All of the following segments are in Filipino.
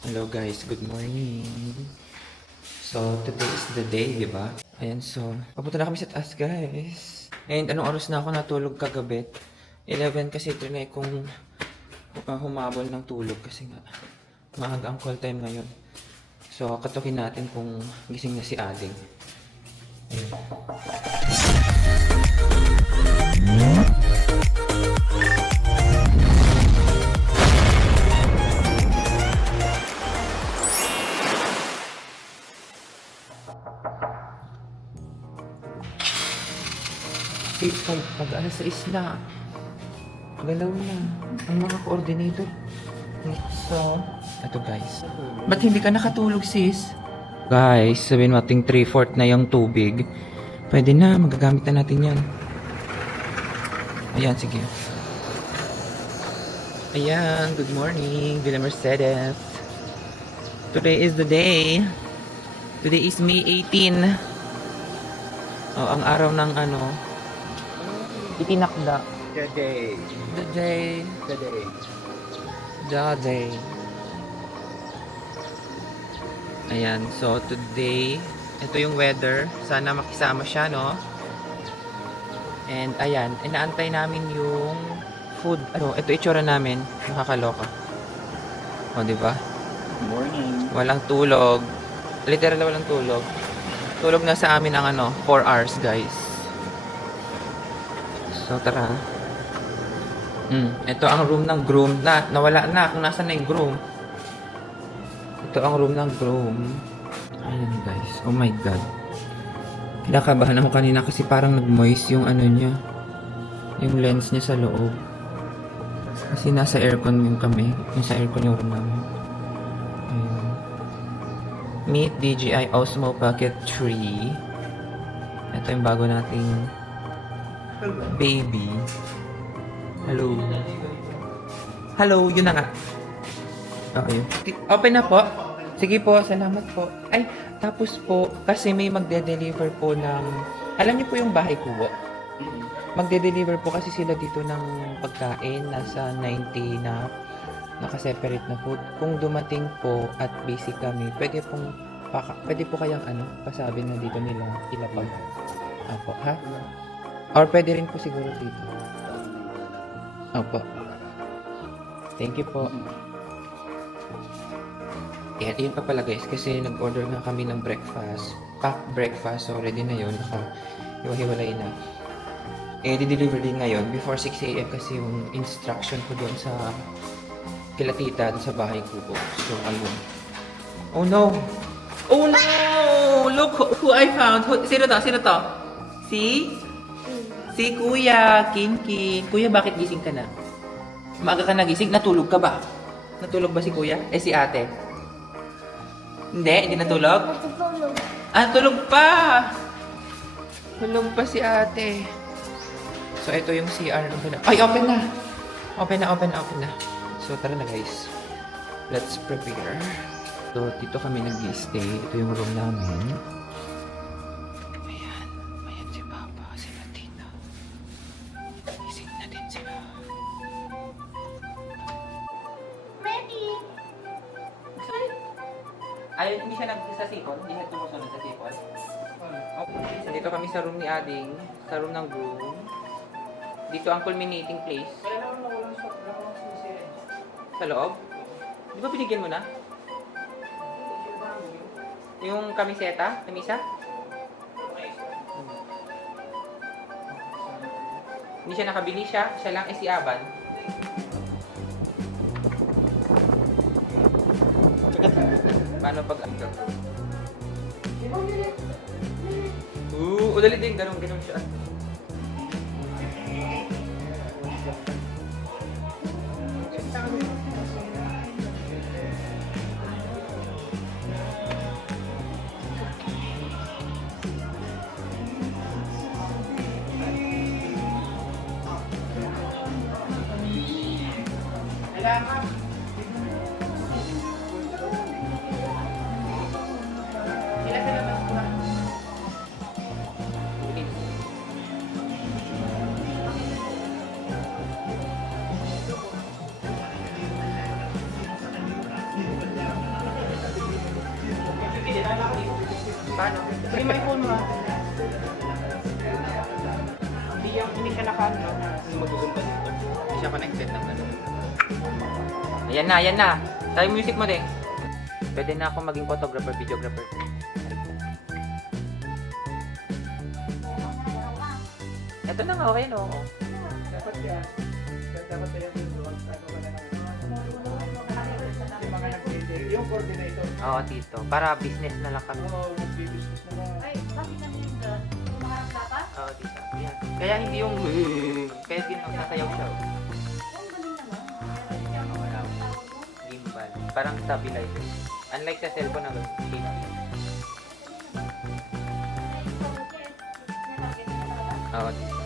Hello guys, good morning. So, today is the day, di ba? Ayan, so, papunta na kami sa taas, guys. And anong oras na ako natulog kagabi? 11 kasi trinay kong humabol ng tulog kasi nga maaga ang call time ngayon. So, katukin natin kung gising na si Ading. Ayan. Pag alas 6 na, galaw na ang mga coordinator. So, ito guys. Ba't hindi ka nakatulog, sis? Guys, sabihin natin 3/4 na yung tubig. Pwede na, magagamit na natin yan. Ayan, sige. Ayan, good morning, Villa Mercedes. Today is the day. Today is May 18. Oh, ang araw ng ano, itinakda. The day. The day. The day. The day. Ayan, so today, ito yung weather. Sana makisama siya, no? And ayan, inaantay namin yung food. Ano, ito itsura namin. Nakakaloka. O, di ba? Morning. Walang tulog. Literal na walang tulog. Tulog na sa amin ang ano, 4 hours, guys. So, tara. Ito ang room ng groom. Nawala na kung nasan na yung groom. Ito ang room ng groom. Ayan, guys. Oh my God. Kinakabahan ako kanina kasi parang nag-moist yung ano niya. Yung lens niya sa loob. Kasi nasa aircon yung kami. Nasa aircon yung room namin. Ayan. Meet DJI Osmo Pocket 3. Ito yung bago nating baby. Hello. Hello, yun na nga. Okay. Open na po. Sige po, salamat po. Ay, tapos po, kasi may magde-deliver po ng... Alam niyo po yung bahay kubo? Magde-deliver po kasi sila dito ng pagkain. Nasa 90 na nakaseparate na food. Kung dumating po at busy kami, pwede po kayang pasabi na dito nila ilapag. Apo, ha? Or pwede rin po siguro dito. Opo. Thank you po. Yan, yun pa pala guys, kasi nag-order nga kami ng breakfast. Pack breakfast, so ready na yun. Naka-hiwalay na. Di-deliver din ngayon before 6 a.m. kasi yung instruction ko doon sa kila tita, doon sa bahay ko po. So, ayun. Oh no! Oh no! Look who I found. Sino to? Sino to? Si Kuya Kinky. Kuya, bakit gising ka na? Maaga ka nagising? Natulog ka ba? Natulog ba si Kuya? Si ate? Hindi natulog? Natutulog. Tulog pa! Tulog pa si ate. So, ito yung CR. Ay, open na! Open na. So, tara na guys. Let's prepare. So, dito kami nag-stay. Ito yung room namin. Ayan si Papa, sila Tina. Gising na din sila. Ready. Ay, hindi siya sa sipon? Hindi siya tumusunod sa sipon? Okay. So, dito kami sa room ni Ading. Sa room ng groom. Dito ang culminating place. Sa loob? Di ba binigyan mo na? Yung kamisa? Hindi siya nakabili siya lang si Aban. Paano pag dali din, ganun siya. Kailangan. Sila ba? Okay. Paano? Free mo yung phone mo. Hindi siya naka, no? Mag-zoom ka dito. Hindi siya connected na. Ayan na, ayan na. Try music mo din. Pwede na ako maging photographer, videographer. Ito na nga, okay no? Dapat ka. Dapat tayo yung yung coordinator. Oo, tito. Para business na lang kami. Oo, mag-business na lang. Ay, bakit namin yung doon? Maharap dapat? Oo, tito. Ayan. Kaya hindi yung kaya din sasayaw siya. Oh. Ang galing naman. Wala. Tawag mo? Gimbal. Parang stabilizer. Unlike sa cellphone na gano'n, shaky. Ay, yung photo niya, sinatawagin mo na talaga? Oo, tito.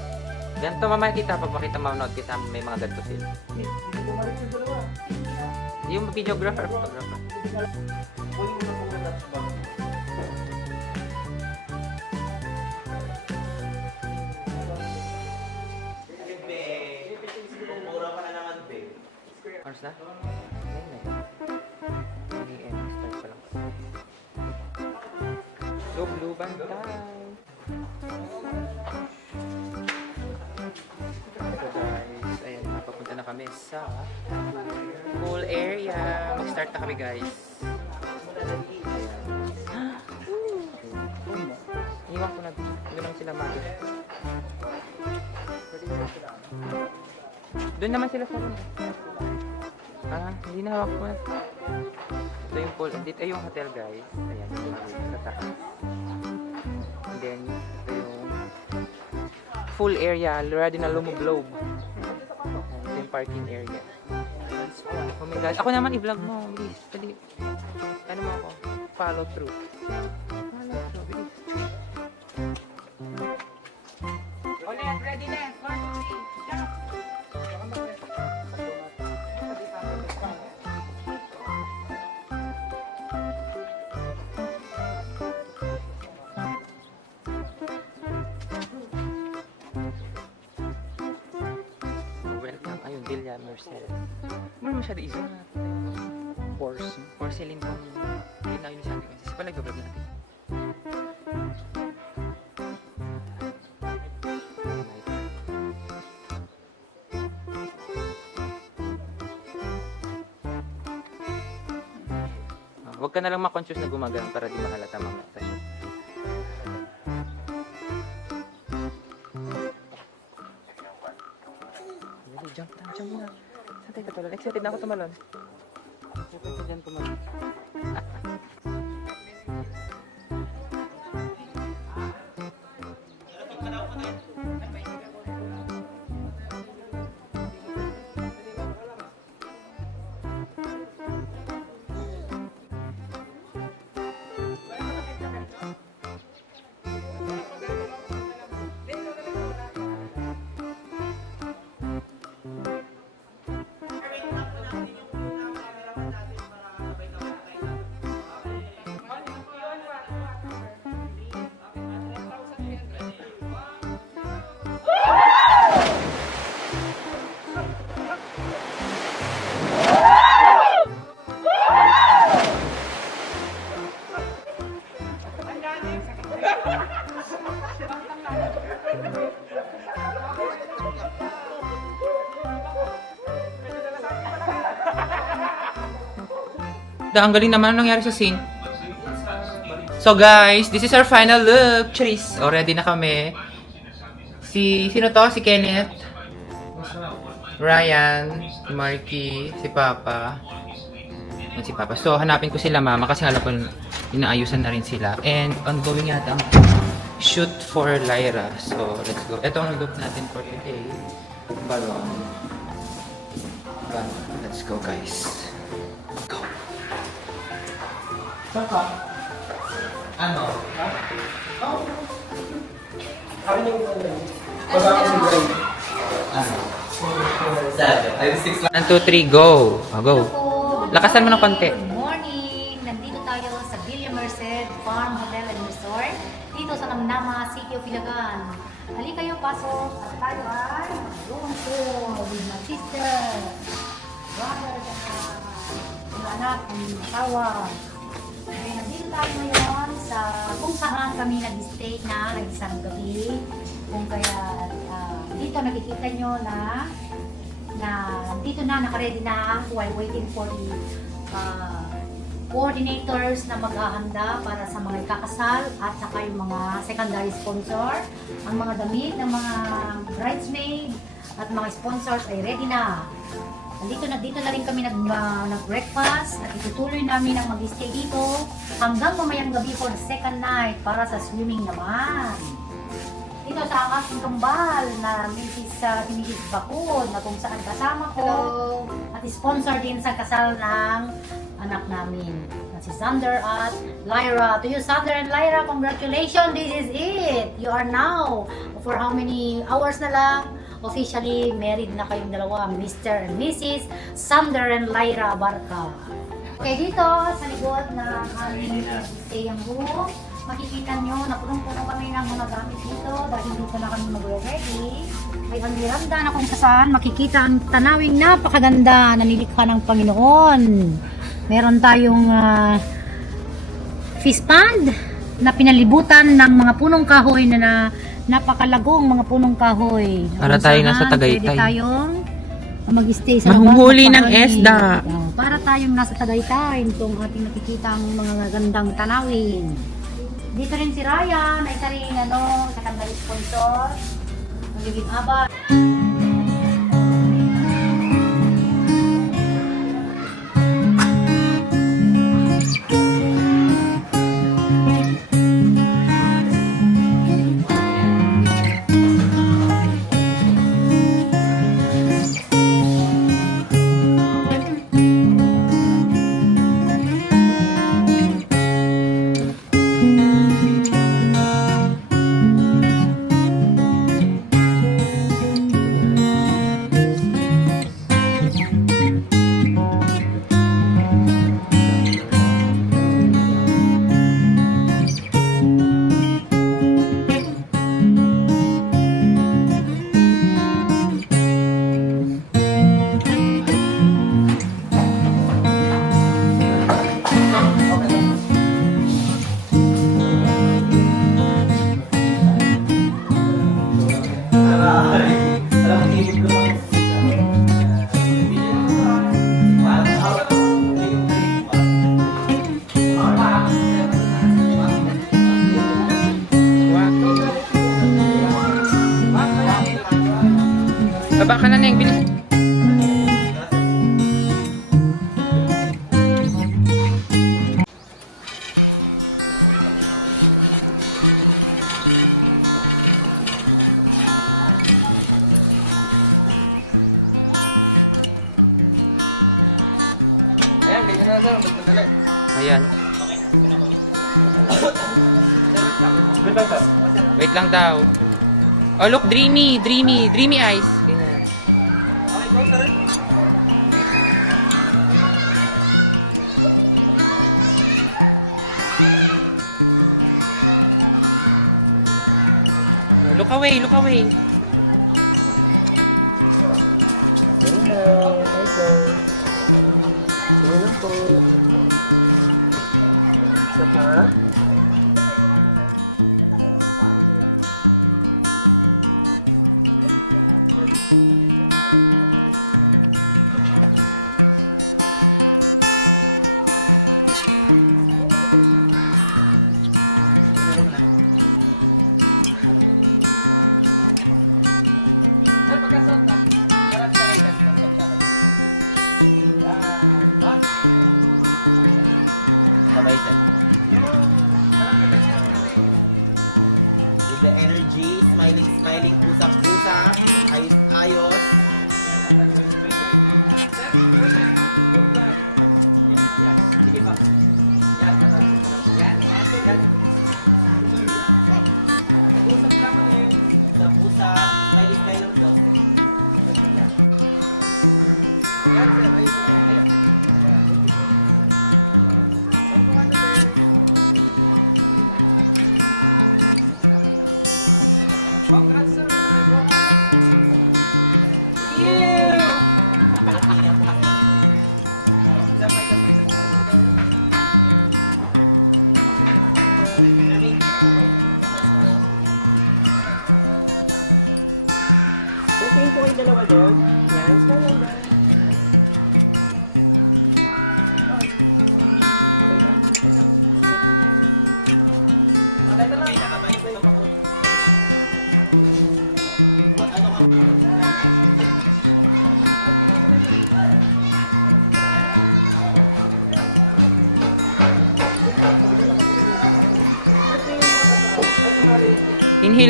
Ganito mamakita pag makita manonood kasi sa amin may mga ganito sila. Hindi ko bumalik yung dalawa. Hindi na. Yung videographer, photographer. Kunin mo na itong retouch sa bag mo. Mura ka na naman, be. Ano na? Start pa lang. Blue bantay. So guys, ayun, papunta na kami sa pool area. Mag-start na kami guys. Ayan. Phone mo? Iwan ko na. Doon naman sila mother. Doon naman sila sa room. Ah, hindi na hawak mo. Ito yung pool. Dito ay yung hotel guys. Ayan. Sa taas. And then, ito yung full area. Ready na lumublob. Ito yung parking area. Oh my gosh. Ako naman i-vlog mo. Bilis. Dali. Ano mo ako? Follow through. Follow through. Bilis. Ulit. Ready na. 1, 2, 3. Welcome. Ayun, Villan Mercedes. Ano siya di isa na? Porcelain po. Hindi na yun siya. Isa pala gabagin. Huwag ka na lang ma-conscious na gumagano para di mahalata mamaya sa shop. Jump muna. Saan tayo katulad? Excited na ako tumalon. Excited ka dyan tumalon. Ang galing naman ang nangyari sa scene. So guys, this is our final look. Charis, ready na kami. Sino to? Si Kenneth, Ryan, Marky, si Papa. Yan si Papa. So hanapin ko sila mama kasi alam ko inaayusan na rin sila. And ongoing yata ang shoot for Lyra. So let's go. Ito ang look natin for today. Balon. Let's go guys. Go. Saka? Ano? Ha? Oo. Ano yung baba ko si Gray? Ano? 1, 2, 3, go! Go! Lakasan mo ng konti. Good morning! Nandito tayo sa Villa Merced Farm Hotel and Resort dito sa Namnama, City of Ilagan. Halika kayo, pasok. Tayo ay room tour with my sister, brother, and anak, and asawa. Okay, nandito tayo ngayon sa kung saan kami nag-stay na nag-isang gabi. Kung kaya dito nakikita nyo na dito na nakaready na while waiting for the coordinators na maghahanda para sa mga ikakasal at saka yung mga secondary sponsor. Ang mga damit ng mga bridesmaid at mga sponsors ay ready na. Dito na rin kami nag-breakfast at itutuloy namin ang mag-stay dito hanggang mamayang gabi for the second night para sa swimming naman. Dito sa aking kambal na Mrs. Bakod na kung saan kasama ko at sponsor din sa kasal ng anak namin na si Sander at Lyra. To you, Sander and Lyra, congratulations! This is it! You are now, for how many hours na lang, officially married na kayong dalawa, Mr. and Mrs. Sander and Lyra Barca. Okay, dito sa likod na aming staying room, makikita nyo na punong-puno kami ng mga gamit dito dahil dito na kami magre-ready. May ang miranda na kung saan makikita ang tanawing napakaganda na nilikha ng Panginoon. Meron tayong fish pond na pinalibutan ng mga punong kahoy na napakalagong mga punong kahoy. Para tayo nasa Tagaytay. Pwede tayong mag-stay sa labas. Manghuhuli ng magpahangin. esda. Para tayong nasa Tagaytay, itong ating nakikita ang mga gandang tanawin. Dito rin si Ryan, may sariling secondary sponsor. Magiging aba. Baba ka na, Neng. Bilis. Ayan. Wait lang daw. Oh, look, dreamy eyes. Look away. Sabay sa. With the energy, smiling, usap-usap, ayos-ayos. Sige pa.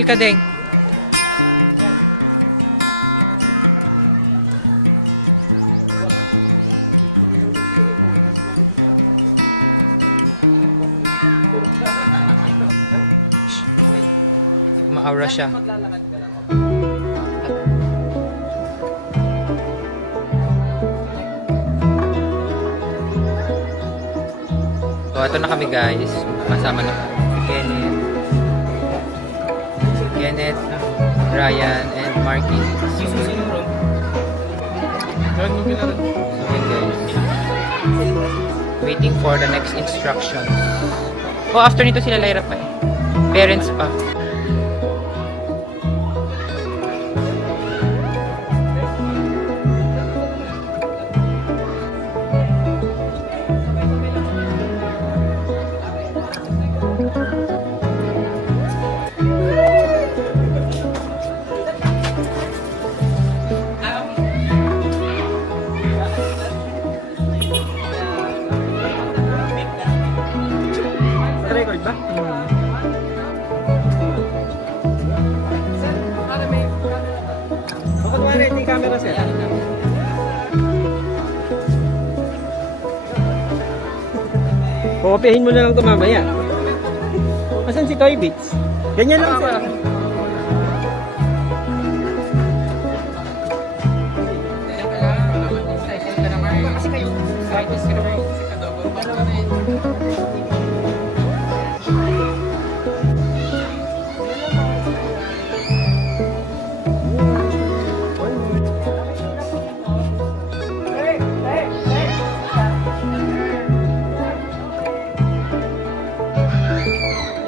Smile ka, Deng. Maaura siya. So, ito na kami guys. Kasama na si Kenneth, Ryan, and Marky. Okay guys. Waiting for the next instructions. Oh, after nito sila Lyra pa eh. Parents pa. Record ba? O, kunwari, ito yung camera, sir. Pukopihin mo na lang ito mamaya. Asan si Toy Beats? Ganyan lang, sir.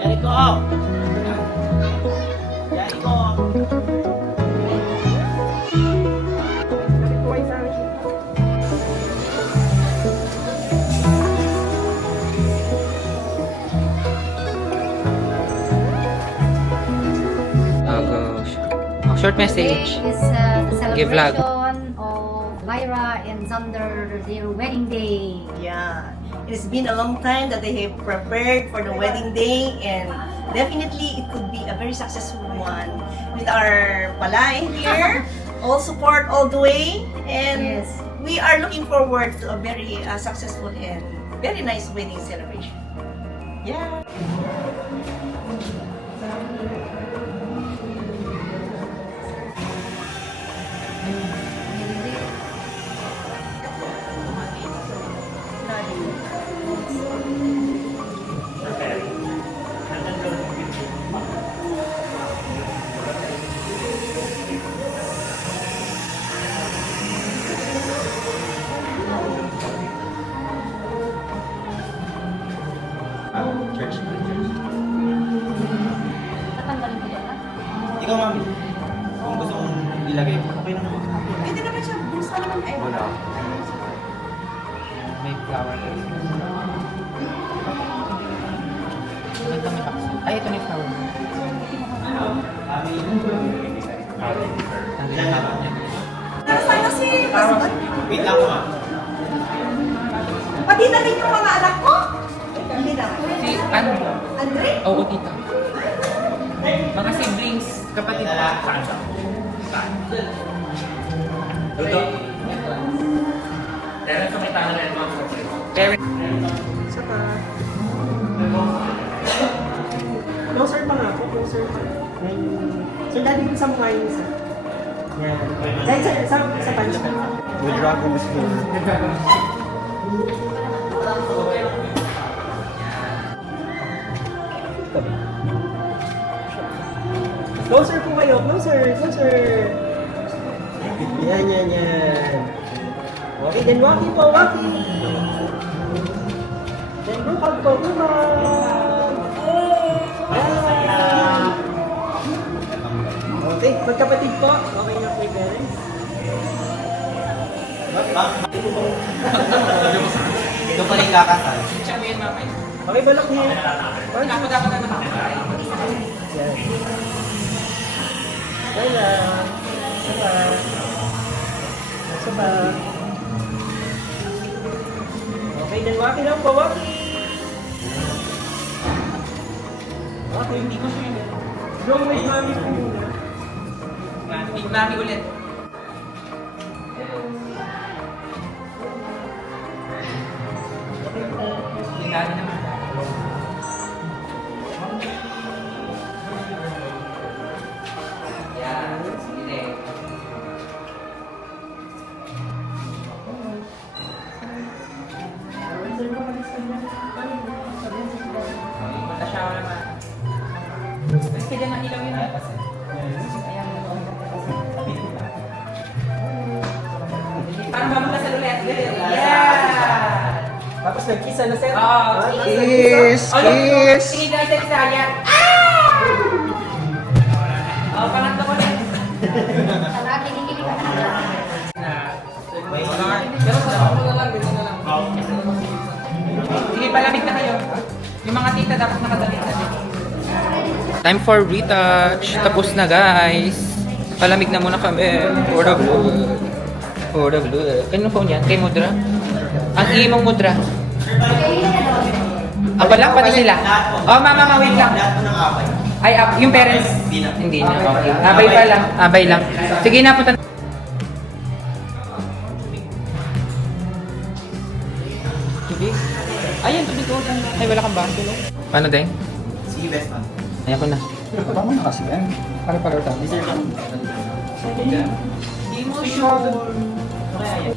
Jericho! Jericho! Oh, gosh. Short message. Today is the Give vlog. celebration of Lyra and Xander, their wedding day. Yeah, it's been a long time that they have prepared for the wedding day, and definitely it could be a very successful one with our palay here. All support all the way, and Yes. we are looking forward to a very successful and very nice wedding celebration. Yeah. Church. Tatanggalin ko ba? Ikaw, mami. Kung gusto mong ilagay, okay lang. Pwede naman siya bulsa naman. Eh, Wala. May flower. Ay, ito na yung flower. Ilan haba niya? nasaan na si husband? Wait lang po, ma'am. Pati na rin yung mga anak ko? Hindi na. Si, ano? Andre? Oo, tita. Mga siblings, kapatid. Saan siya? Saan? Dito? Meron sa may tanong na advance ko. Parents. Isa pa. Closer pa nga po, closer pa. Yan. Sir, daddy, bulsa mo nga yung isa. Yan. Dahil sa punch. The dragon is here. Ito ba? Closer po kayo, closer, closer. Yan, yan, yan. Okay, then walkie po, walkie. Then group hug po, group hug. Yan. Okay, magkapatid po. Okay na po yung parents. Doon pa rin kakasal. Okay, balok niya. One, two. Yan. Okay lang. Isa pa. Isa pa. Okay, then walkie lang po, walkie. Walkie. Room with mommy po muna. Meet mami ulit. Hinali naman. Yan, sige din. Matasyawa naman. Pwede ka dyan ang ilaw yun. Ayan, parang bago ka sa ulit. Yeah! Tapos nag-kiss na sir. Oo. Kiss! Kiss! Tingin tayo sa Bisaya. Oh, pangatlo ko lang. Sarap, hihili ka na. May Pero sa ako na lang, ganun na lang. Sige, palamig na kayo. Yung mga tita dapat nakadalik na. Time for retouch. Tapos na guys. Palamig na muna kami. For the vlog. For the vlog. Kanino phone yan? Kay Mudra? Ang imong Mudra. Ang wala pa na sila. Oh, mama, wait lang. lahat mo ng kapay. Ay, yung parents. Hindi na. Okay. Abay pa lang. Abay lang. Sige na, punta. Tubig? Ayun, tubig ko dyan. Ay, wala kang baso, no? Paano, Deng? Sige, best man. Ayan ko na. Tama na kasi yan. Pare-pareho tama. Hindi mo sure. Okay, ayan.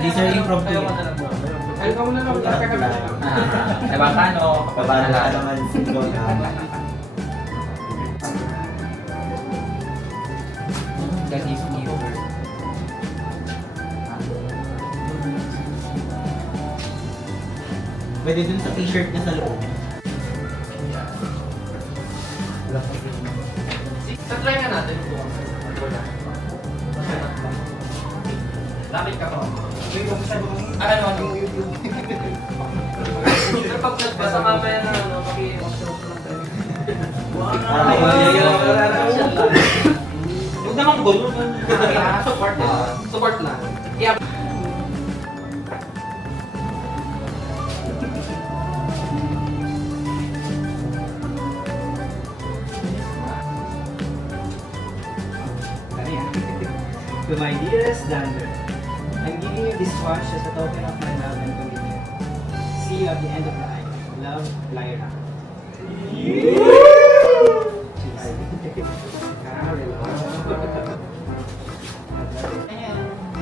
Laser improve to yun. Ay, ikaw na lang. Ay, baka no? Kabado ka naman. Pwede dun sa t-shirt niya sa loob. Try nga natin kung wala. Lapit ka pa. Ano? Kapag nagbasa mamaya na ano, maki-off natin. Huwag naman gulo. Support lang. Support lang. Yeah. To my dearest Dander, I'm giving you this watch as a token of my love and commitment. See you at the end of the night. Love, Lyra.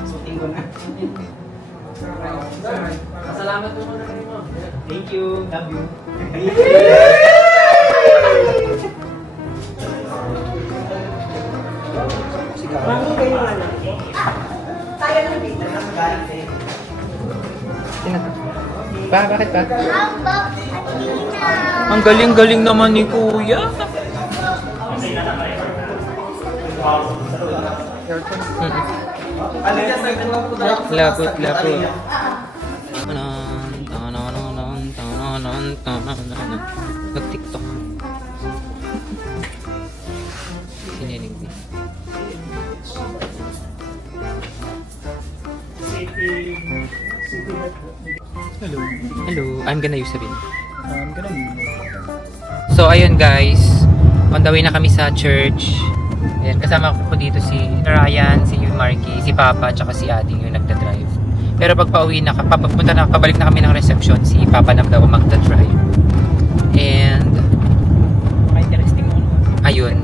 Suting ko na. Salamat po muna kayo, ma'am. Thank you. Love you. Mami, kayo ano? Tayo ng dito. Bakit pa? Ang galing-galing naman ni Kuya. Alias, Lagot. Nag-tiktok. Sinilig din. Hello, I'm gonna use sabihin. So ayun guys, on the way na kami sa church. Ayan, kasama ko po dito si Ryan, si Marky, si Papa, tsaka si Ading yung nagda-drive. Pero pag pauwi na, pabalik na kami ng reception, si Papa na daw magda-drive. And interesting mo. Ayun.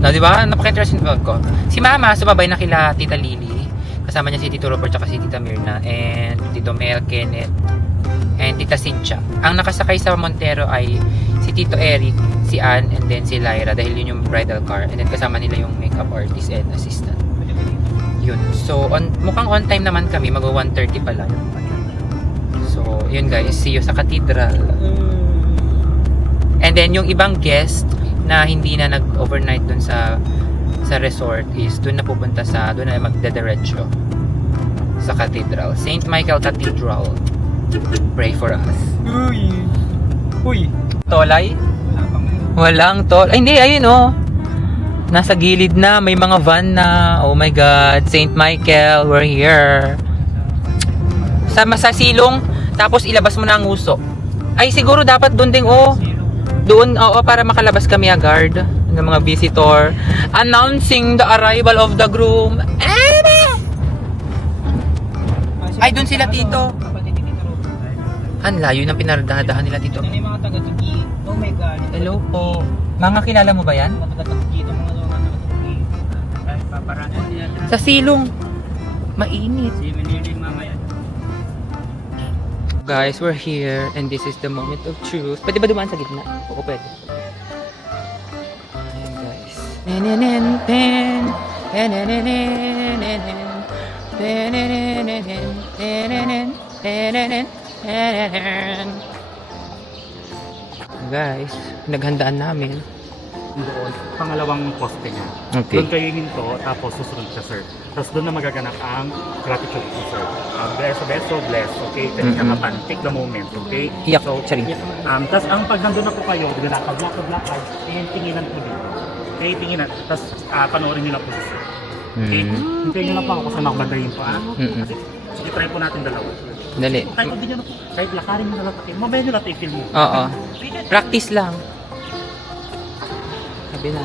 No, di ba? Napaka-interesting vlog ko. Si Mama, sumabay na kila Tita Lily. Kasama niya si Tito Robert tsaka si Tita Mirna. And Tito Mel, Kenneth, and Tita Cynthia. Ang nakasakay sa Montero ay si Tito Eric, si Ann, and then si Lyra dahil yun yung bridal car. And then kasama nila yung makeup artist and assistant. Yun. So, mukhang on time naman kami. Mag-1:30 pa lang. So, yun guys. See you sa cathedral. And then, yung ibang guest na hindi na nag-overnight dun sa resort is dun na pupunta doon na magdediretso sa cathedral. St. Michael Cathedral. Pray for us. Uy! Tolay? Walang tol. Ay, hindi. Ayun, oh. Nasa gilid na, may mga van na. Oh my God, St. Michael, we're here. Sa silong, tapos ilabas mo na ang uso. Ay, siguro dapat doon ding, doon, para makalabas kami agad ng mga visitor. Announcing the arrival of the groom. Ay, doon sila, Tito. Ang layo ng pinardadahan nila, Tito. Ito na yung mga taga-tugi. Oh my God. Hello po. Mga kilala mo ba yan? Mga taga-tugi. Ito mga taga-tugi. Kahit paparaan nila. Sa silong. Mainit. Si Minili mga yan. Guys, we're here and this is the moment of truth. Pwede ba dumaan sa gitna? Oo, pwede. Ayan, guys. Guys, naghandaan namin. Doon, pangalawang poste niya. Okay. Doon kayo hinto, tapos susunod ka, sir. Tapos doon na magaganap ang gratitude po, sir. Beso, bless, okay? Pwede ka kapan, take the moment, okay? Yak, So, sorry. tapos ang pag nandun na po kayo, lakad, and tinginan po dito. Okay, tinginan. Tapos panoorin niyo lang po si sir. Okay? Hintayin niyo lang po ako kung saan ako bandayin po, Kasi, sige, try po natin dalawa. Dali. Kahit hindi niyo na po, kahit lakarin niyo na lang, mamaya niyo lang i-feel mo. Oo. Practice lang. Sabi na.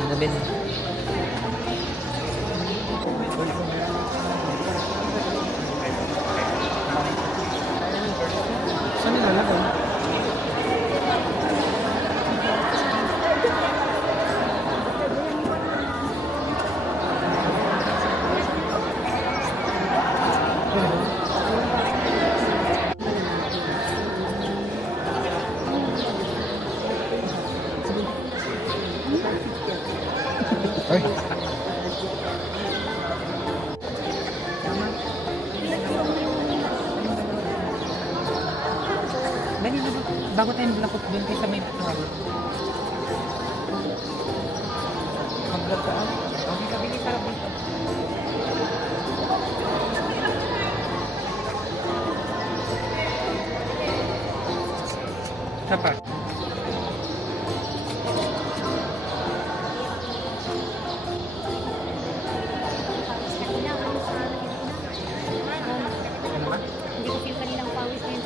Ay, Dali na ba? Bago tayo maglakot doon kaysa may tawag. Mag-vlog ka Bili para dito. Sapa. Ano ba? Hindi ko feel kaninang pawis na yun.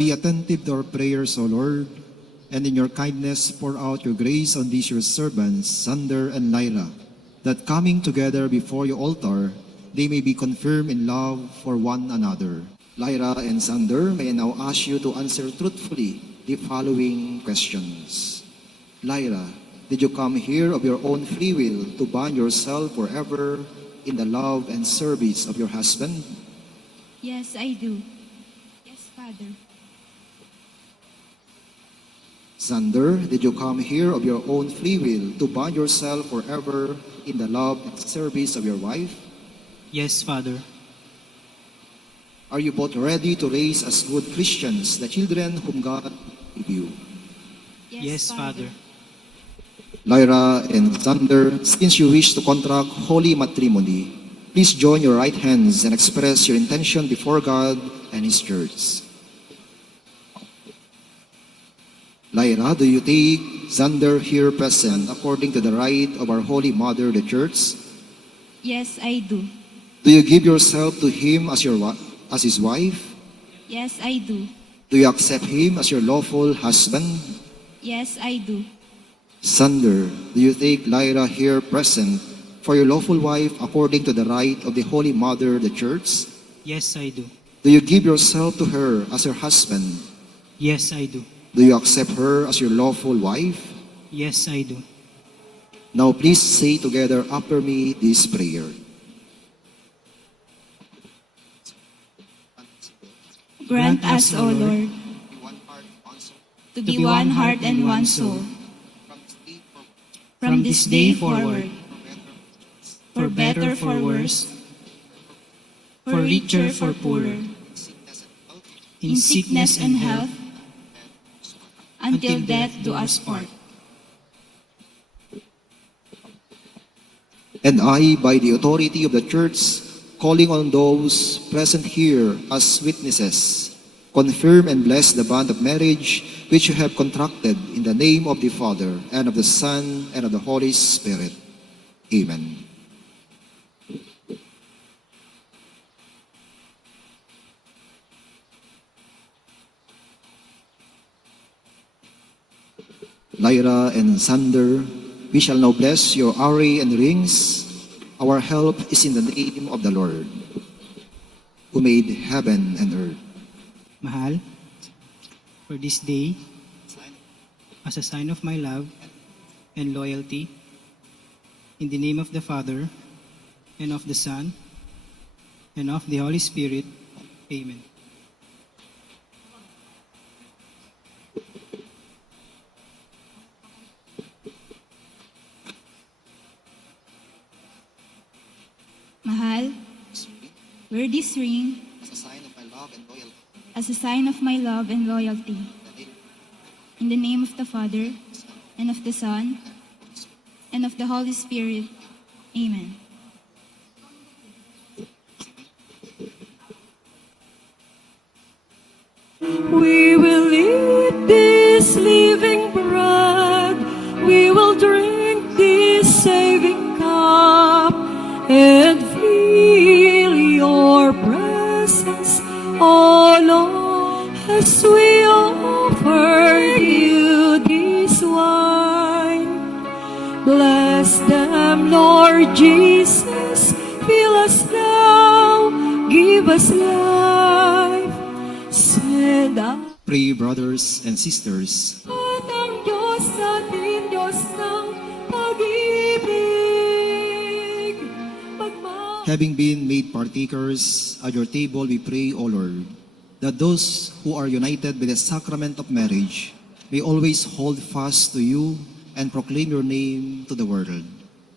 Be attentive to our prayers, O Lord, and in your kindness pour out your grace on these your servants, Sander and Lyra, that coming together before your altar, they may be confirmed in love for one another. Lyra and Sander, may I now ask you to answer truthfully the following questions. Lyra, did you come here of your own free will to bind yourself forever in the love and service of your husband? Yes, I do. Yes, Father. Sander, did you come here of your own free will to bind yourself forever in the love and service of your wife? Yes, Father. Are you both ready to raise as good Christians the children whom God gave you? Yes, Father. Lyra and Sander, since you wish to contract holy matrimony, please join your right hands and express your intention before God and His church. Lyra, do you take Sander here present according to the rite of our Holy Mother, the Church? Yes, I do. Do you give yourself to him as as his wife? Yes, I do. Do you accept him as your lawful husband? Yes, I do. Sander, do you take Lyra here present for your lawful wife according to the rite of the Holy Mother, the Church? Yes, I do. Do you give yourself to her as her husband? Yes, I do. Do you accept her as your lawful wife? Yes, I do. Now please say together after me this prayer. Grant us, O Lord, to be one heart and one soul from this day forward, for better, for worse, for richer, for poorer, in sickness and health, until death do us part. And I, by the authority of the Church, calling on those present here as witnesses, confirm and bless the bond of marriage which you have contracted in the name of the Father, and of the Son, and of the Holy Spirit. Amen. Lyra and Sander, we shall now bless your array and rings. Our help is in the name of the Lord, who made heaven and earth. Mahal, for this day, as a sign of my love and loyalty, in the name of the Father, and of the Son, and of the Holy Spirit. Amen. Mahal, wear this ring As a sign of my love and loyalty, as a sign of my love and loyalty. In the name of the Father, and of the Son, and of the Holy Spirit. Amen. We will eat this living bread, we will drink this saving cup, and feel your presence, O Lord, as we offer you this wine. Bless them, Lord Jesus, fill us now, give us life, send out. pray, brothers and sisters, At ang Diyos natin, Diyos ng pag-ibig, having been made partakers at your table, we pray, O Lord, that those who are united with the sacrament of marriage may always hold fast to you and proclaim your name to the world.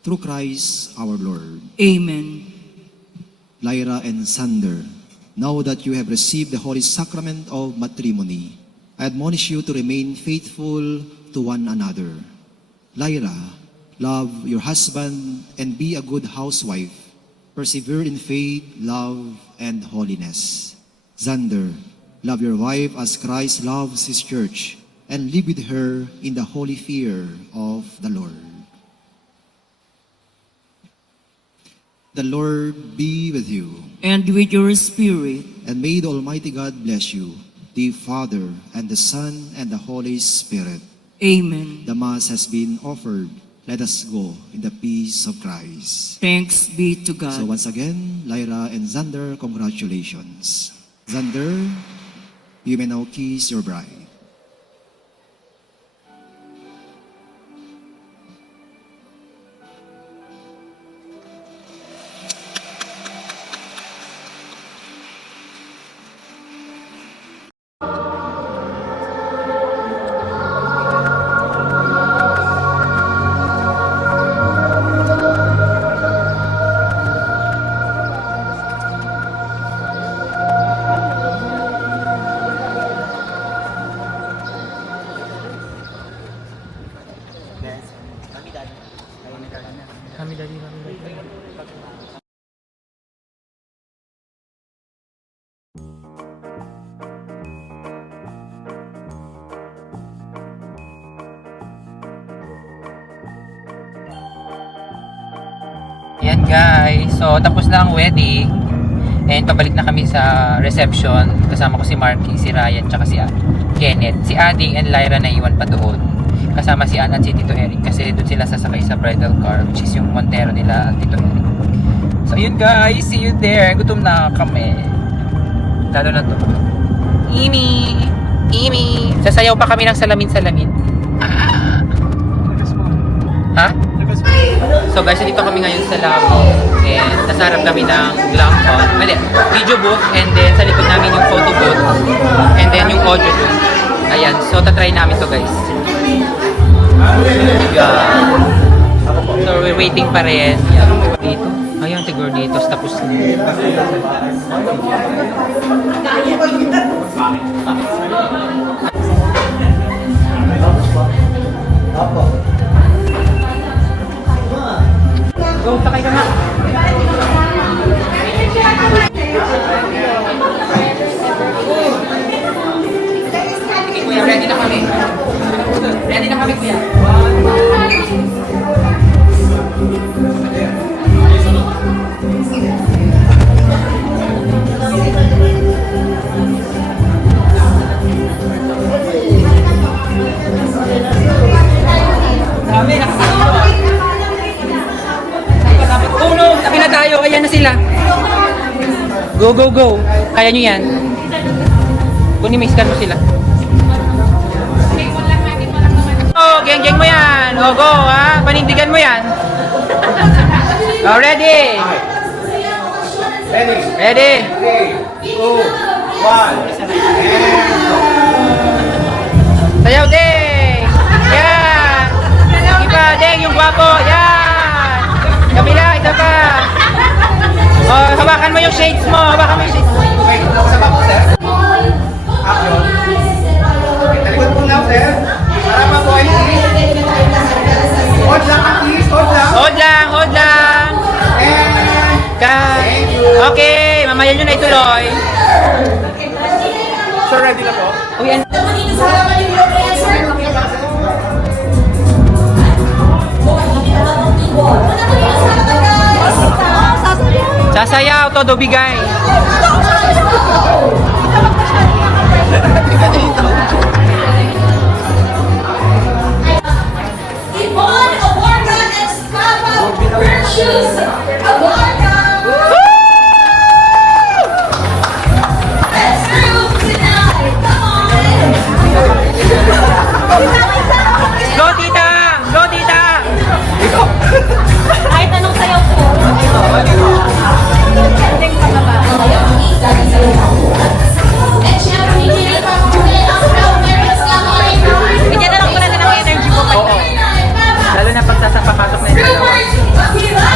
Through Christ our Lord. Amen. Lyra and Sander, now that you have received the holy sacrament of matrimony, I admonish you to remain faithful to one another. Lyra, love your husband and be a good housewife. Persevere in faith, love, and holiness. Sander, love your wife as Christ loves His church, and live with her in the holy fear of the Lord. The Lord be with you. And with your spirit. And may the Almighty God bless you, the Father, and the Son, and the Holy Spirit. Amen. The Mass has been offered. Let us go in the peace of Christ. Thanks be to God. So once again, Lyra and Xander, congratulations. Xander, you may now kiss your bride. Kami dali. Yan guys, so tapos na ang wedding and pabalik na kami sa reception. Kasama ko si Marky, si Ryan, tsaka si Kenneth. Si Adi and Lyra na iwan pa doon. Kasama si Ann at si Tito Eric kasi doon sila sasakay sa bridal car, which is yung Montero nila at Tito Eric. So yun guys, see you there. Gutom na kami. Lalo na to. Imi! Sasayaw pa kami ng salamin-salamin. Ha? So guys, dito kami ngayon sa labo and nasa harap kami ng video booth, and then sa likod namin yung photo booth, and then yung audio booth. Ayan, so tatry namin to guys. Yeah. So we're waiting pa rin. Dito. Ayan, siguro dito. Tapos na. Go, sakay ka na. Kuya, ready na kami. Ready na kami, kuya. 1, 2. No, tabi na tayo. Ayan na sila. Go. Kaya nyo yan. Kunimikskan mo sila. Oh, geng mo yan. Oh, go, ha? Panindigan mo yan. Oh, ready? Ready? 3, 2, 1, and go! Sayaw, Deng! Yan! Iba, Deng, yung gwapo. Yan! Kabila, isa pa. Oh, hawakan mo yung shades mo. Wait, isa pa po, sir. Action. Okay, talikod po now, sir. Para pa po ay hold lang ang kiss, hold lang. Hold lang. And thank you. Okay, mamaya nyo na ituloy. So ready na po? Uy, sasayaw, todo bigay. Ipon, Awarga, and Scapa, Virtues, Awarga. Let's groove tonight, come on. Go, tita! Go, tita! Kahit anong sayaw po. Ending pa na ba? And syempre, hindi pa ako Bigyan na lang po natin ang energy po. Oo. Lalo na pag papasok na yung dalawa. Viva!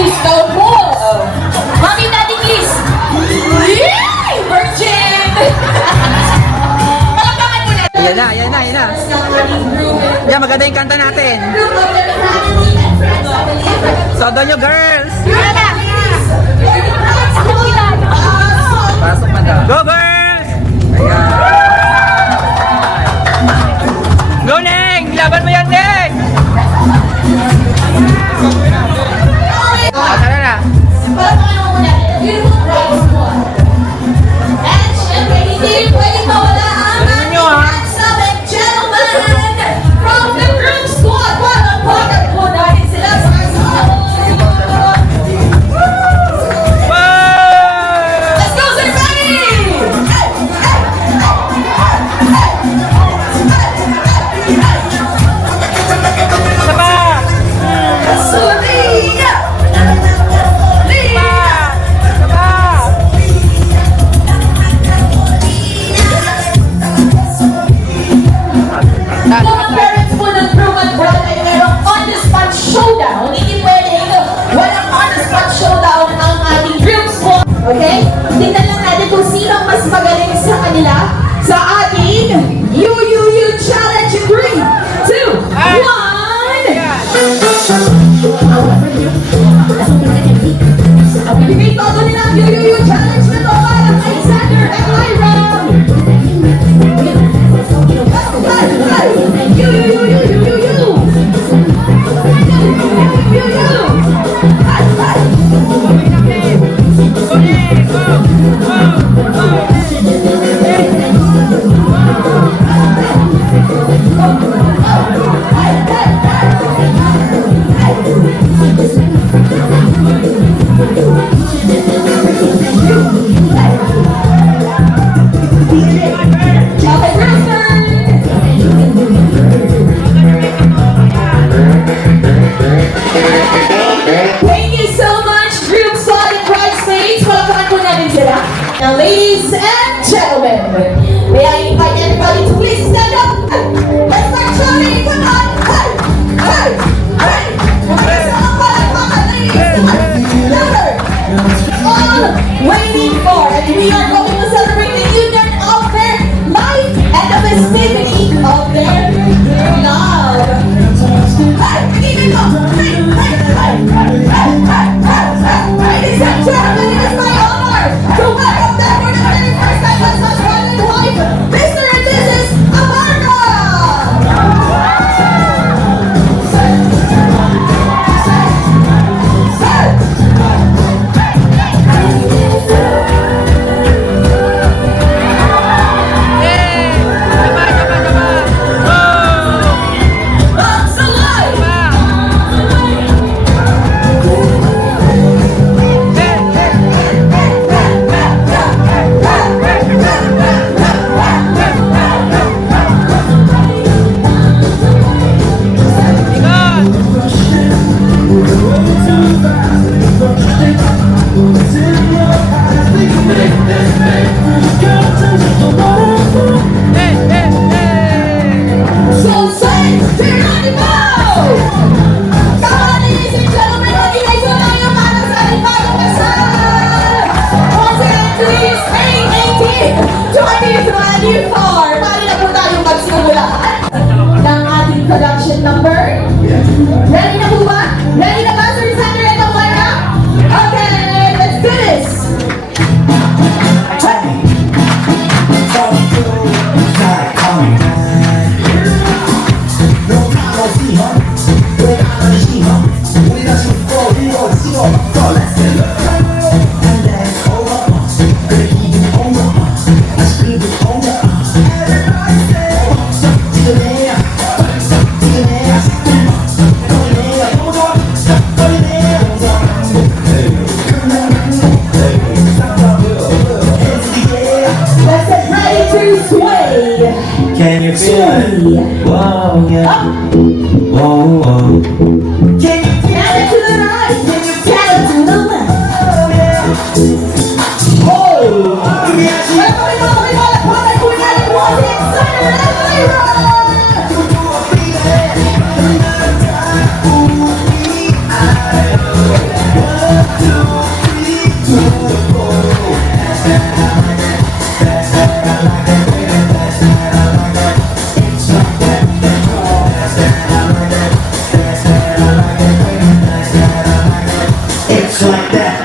kiss daw po. Mami, daddy kiss. Yay! Virgin! Palakpakan mo natin. Ayan na, ayan na, ayan na. Ng ating group. Yan, maganda yung kanta natin. Group of the family and friends of the year. So, doon yung girls. Pasok na daw. Go, girls! Go, Neng! Laban mo yan, Neng! Tara na. Palakpakan mo muna. Beautiful prize mo. And syempre, hindi rin pwedeng mawala ang ating handsome and gentleman from the group squad. Palakpakan po natin sila sa Let's go, Sir Sonny! Hey! Hey! Sulina! Kung ang parents po ng Truman Brad ay merong on-the-spot showdown, hindi pwedeng walang on-the-spot showdown ang ating group squad. Okay? Tingnan lang natin kung sino ang mas magaling sa kanila sa ating UUU Challenge 3, 2, 1! Ibig todo nila ang UUU Challenge na to para kay Xander at Lyra! Thank you so much, Group Squad and Bridesmaids. Palakpakan po natin sila. Now, ladies and gentlemen, may I invite everybody to please stand up. Let's start shouting. Come on. Hey! Hey! Hey! Magkasama palakpakan, ladies. Come on. Louder. All waiting for, and we are going to celebrate the union of their life and the festivity of their love. Hey! Pag-ibig mo! Hey! Hey! Hey! Hey! Hey! Hey! Ladies and gentlemen, it is my honor to welcome them for the very first time as husband and wife, Mr. and Mrs. Amarga! Love's alive! So say, Geronimo! Come on, ladies and gentlemen, magigay po tayo para sa ating bagong kasal! Once again, please, May 18, 2024, pari na po tayong magsimulaan ng ating production number. Ready na po ba? Ready na ba, Sir Sander and Amarga? Okay, let's do this! Let's get ready to sway! Can you feel it? Wow, yeah. Up! Whoa, whoa. Can you feel it to the right? Can you feel it to the left? Oh! Wala pa kayo makipalakpakan po niya ang wasing Xander and Lyra!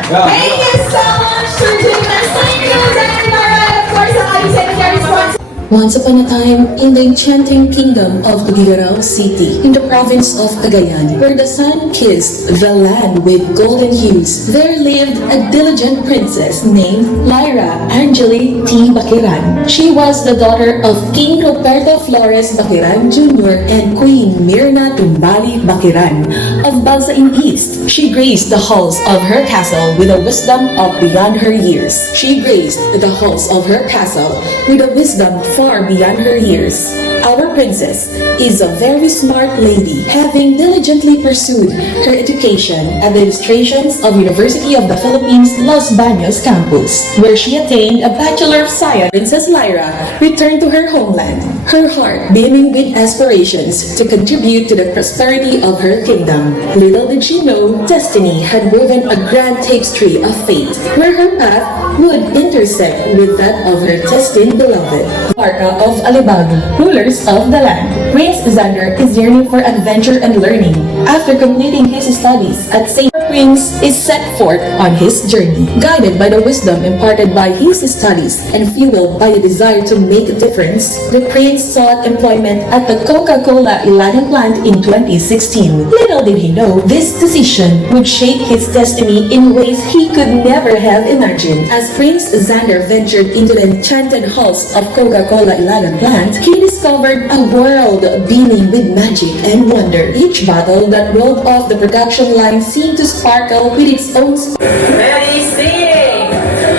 Thank you so much, Sir James. Thank you, Dr. Mara, and of course, ang ating secretary sponsor. Once upon a time, in the enchanting kingdom of Tugigaraw City, in the province of Cagayan, where the sun kissed the land with golden hues, there lived a diligent princess named Lyra Angeli T. Baquiran. She was the daughter of King Roberto Flores Baquiran Jr. and Queen Mirna Tumbali Baquiran of Balsain East. She graced the halls of her castle with a wisdom of beyond her years. She graced the halls of her castle with a wisdom far beyond her years. Our princess is a very smart lady, having diligently pursued her education at the illustrations of University of the Philippines Los Baños campus, where she attained a Bachelor of Science. Princess Lyra returned to her homeland, her heart beaming with aspirations to contribute to the prosperity of her kingdom. Little did she know, destiny had woven a grand tapestry of fate, where her path would intersect with that of her destined beloved. Parka of Alibago, rulers of the land. Prince Xander is yearning for adventure and learning. After completing his studies at St. Prince is set forth on his journey, guided by the wisdom imparted by his studies and fueled by a desire to make a difference. The prince sought employment at the Coca-Cola Ilagan plant in 2016. Little did he know, this decision would shape his destiny in ways he could never have imagined. As Prince Xander ventured into the enchanted halls of Coca-Cola Ilagan plant, he discovered a world beaming with magic and wonder. Each bottle that rolled off the production line seemed to sparkle with its own Ready, sing!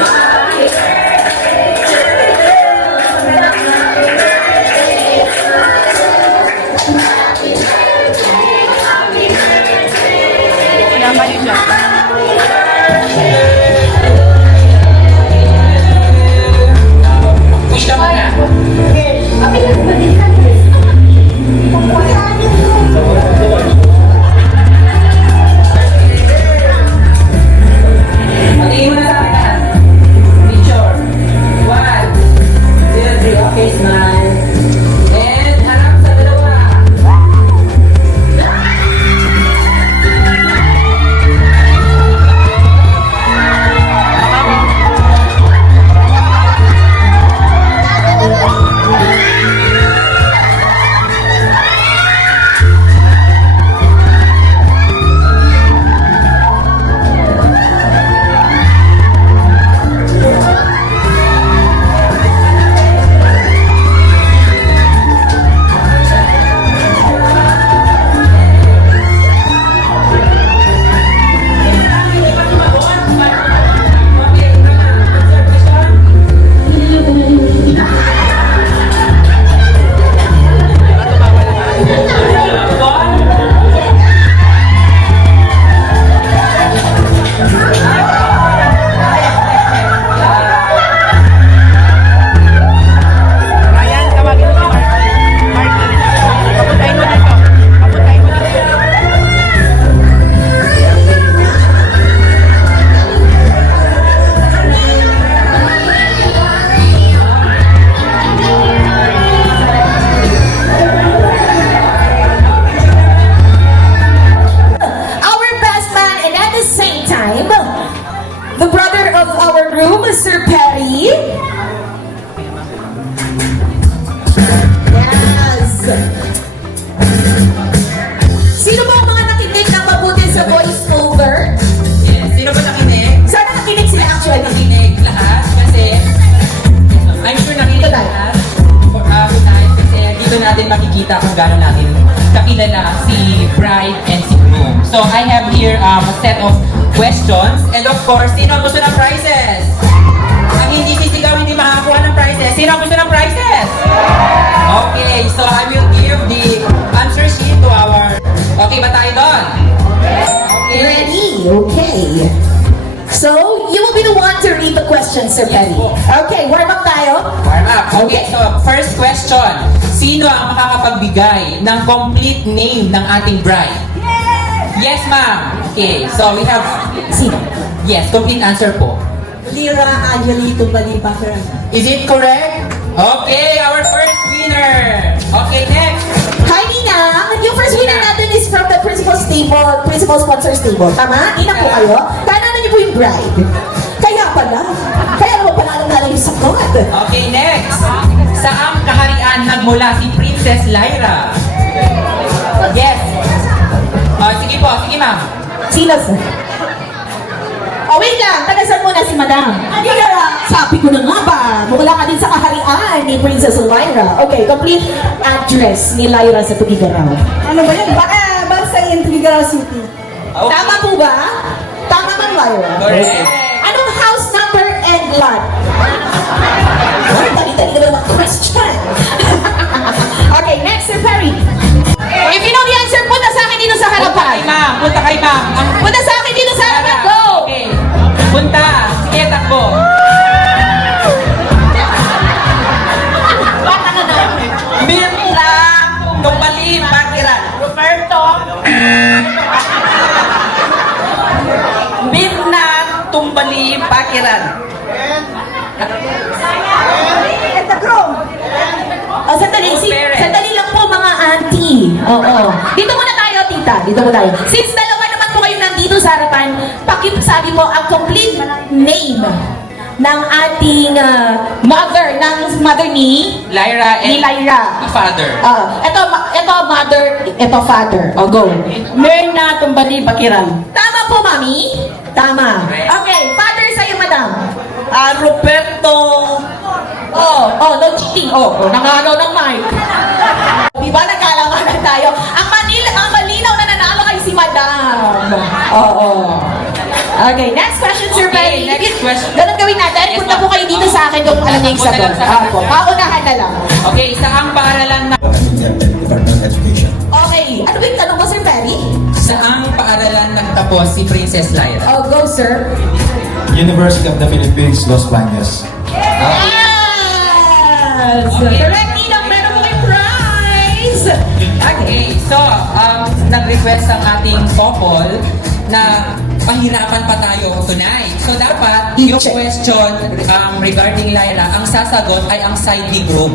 Happy birthday to you! Happy birthday to you! Happy birthday! Happy birthday! Happy birthday! Push ka muna. Patingin mo na sa akin lahat. Picture. 1, 2, 3. Okay, smile. And harap sa dalawa. The brother of our groom, Sir Perry. Yes. Sino ba ang mga nakinig ng mabuti sa voice over? Yes. Sino ba nakinig? Sana nakinig sila actually. Nakinig lahat kasi I'm sure nakinig lahat tonight kasi dito natin makikita kung gano'n natin kakilala si bride and si groom. So I have here a set of questions and of course, sino ang gusto ng prizes? Ang hindi sisigaw, hindi makakakuha ng prizes. Sino ang gusto ng prizes? Okay, so I will give the answer sheet to our... Okay ba tayo doon? Okay. Ready? Okay. So, you will be the one to read the question, Sir Perry. Okay, warm up tayo. Warm up. Okay, so first question. Sino ang makakapagbigay ng complete name ng ating bride? Yes, ma'am. Okay, so we have... Sino? Yes, complete answer po. Lyra Angeli Tumbali Baquiran. Is it correct? Okay, our first winner. Okay, next. Hi, Ninang! Yung first winner natin is from the principal's table, principal sponsor's table. Tama? Ninang po kayo? Kanan Pinangalanan niyo po yung bride. Kaya naman pala alam na lang yung sagot. Okay, next. Saang kaharian nagmula si Princess Lyra? Yes. Sige po, sige ma'am. Sino, sir? Oh, wait lang. Taga-saan muna si Madam? Sabi ko na nga ba, mula ka din sa kaharian ni Princess Lyra. Okay, complete address ni Lyra sa Tugigaraw. Ano ba yun? Basta in Tugigaraw City. Okay. Tama po ba? Tama bang Lyra? Correct. Anong house number and lot? Ay, tali-tali naman ang question. Okay, next, Sir Perry. If you know the answer, punta sa akin dito sa harapan. Punta kay ma'am. Punta sa akin dito sa harapan. Go! Okay. Punta. Sige, takbo. Baka na na. Mirna Tumbali Bakiran. Roberto. Mirna Tumbali Bakiran. And the groom. Sandali lang po mga auntie. Oo. Dito muna tayo, tita. Dito muna tayo. Since dalawa naman po kayo nandito sa harapan, pakisabi mo ang complete name ng ating mother ni Lyra and Lyra. father. Ito mother, ito father. O, go. Mirna Tumbali Bakiran. Tama po, mami? Tama. Okay, father sa'yo, madam. Roberto. No cheating. Nangagaw ng mic. Di ba nagkalanganan tayo? Ang malinaw na nanalo kay si madam. Oo. Okay, next question, Sir Perry. next question. Ganun gawin natin. Punta po kayo dito sa akin kung alam niyo yung sagot. Paunahan na lang. Okay, saang paaralan na... Department of Education. Okay, ano ba yung tanong mo, Sir Perry? Saang paaralan nagtapos si Princess Lyra? Oh, go, sir. University of the Philippines, Los Baños. Yes! Okay. Correct, Ninong. Meron mo kayong prize! Okay, so, nag-request ang ating couple na pahirapan pa tayo tonight. So, dapat yung question regarding Lyra, ang sasagot ay ang side ni groom.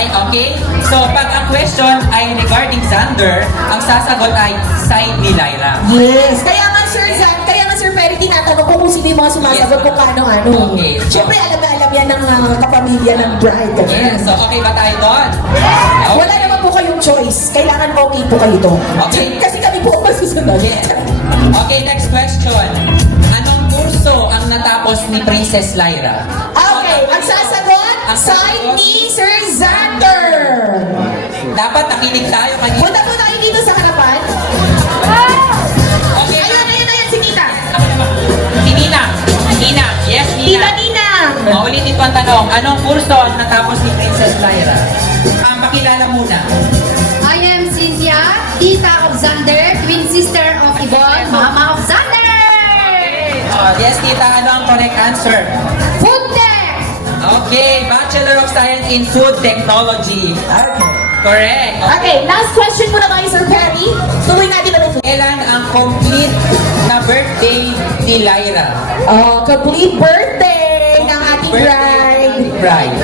Okay? So, pag ang question ay regarding Xander, ang sasagot ay side ni Lyra. Yes! Kaya nga, Sir Zan, kaya nga, Sir Perry, tinatanong ko kung sino yung mga sumasagot Yes, kung kano-ano. Okay. Siyempre, alam na alam yan ng kapamilya ng bride. Ganun. Yes, so okay ba tayo doon? Okay. Wala naman po kayong choice. Kailangan okay po kayo doon. Okay. Kasi kami po ang masusunod. Yes. Okay, next question. Anong kurso ang natapos ni Princess Lyra? Okay, ang sasagot, side ni Sir Xander. Dapat nakinig tayo kanina. Punta po tayo dito sa harapan. Okay. Ayun, si Tita. Yes, ako naman. Si Nina. Nina. Yes, Nina. Tita Nina. Ulitin ko ang tanong. Anong kurso ang natapos ni Princess Lyra? Pakilala muna. I am Cynthia, tita of Xander, twin sister of Yvonne, mama of Xander! Yes, Tita. Ano ang correct answer? Food tech! Okay. Bachelor of Science in Food Technology. Okay. Correct. Okay, last question muna tayo, Sir Perry. Tuloy natin ulit. Kailan ang complete na birthday ni Lyra? Complete birthday ng ating bride.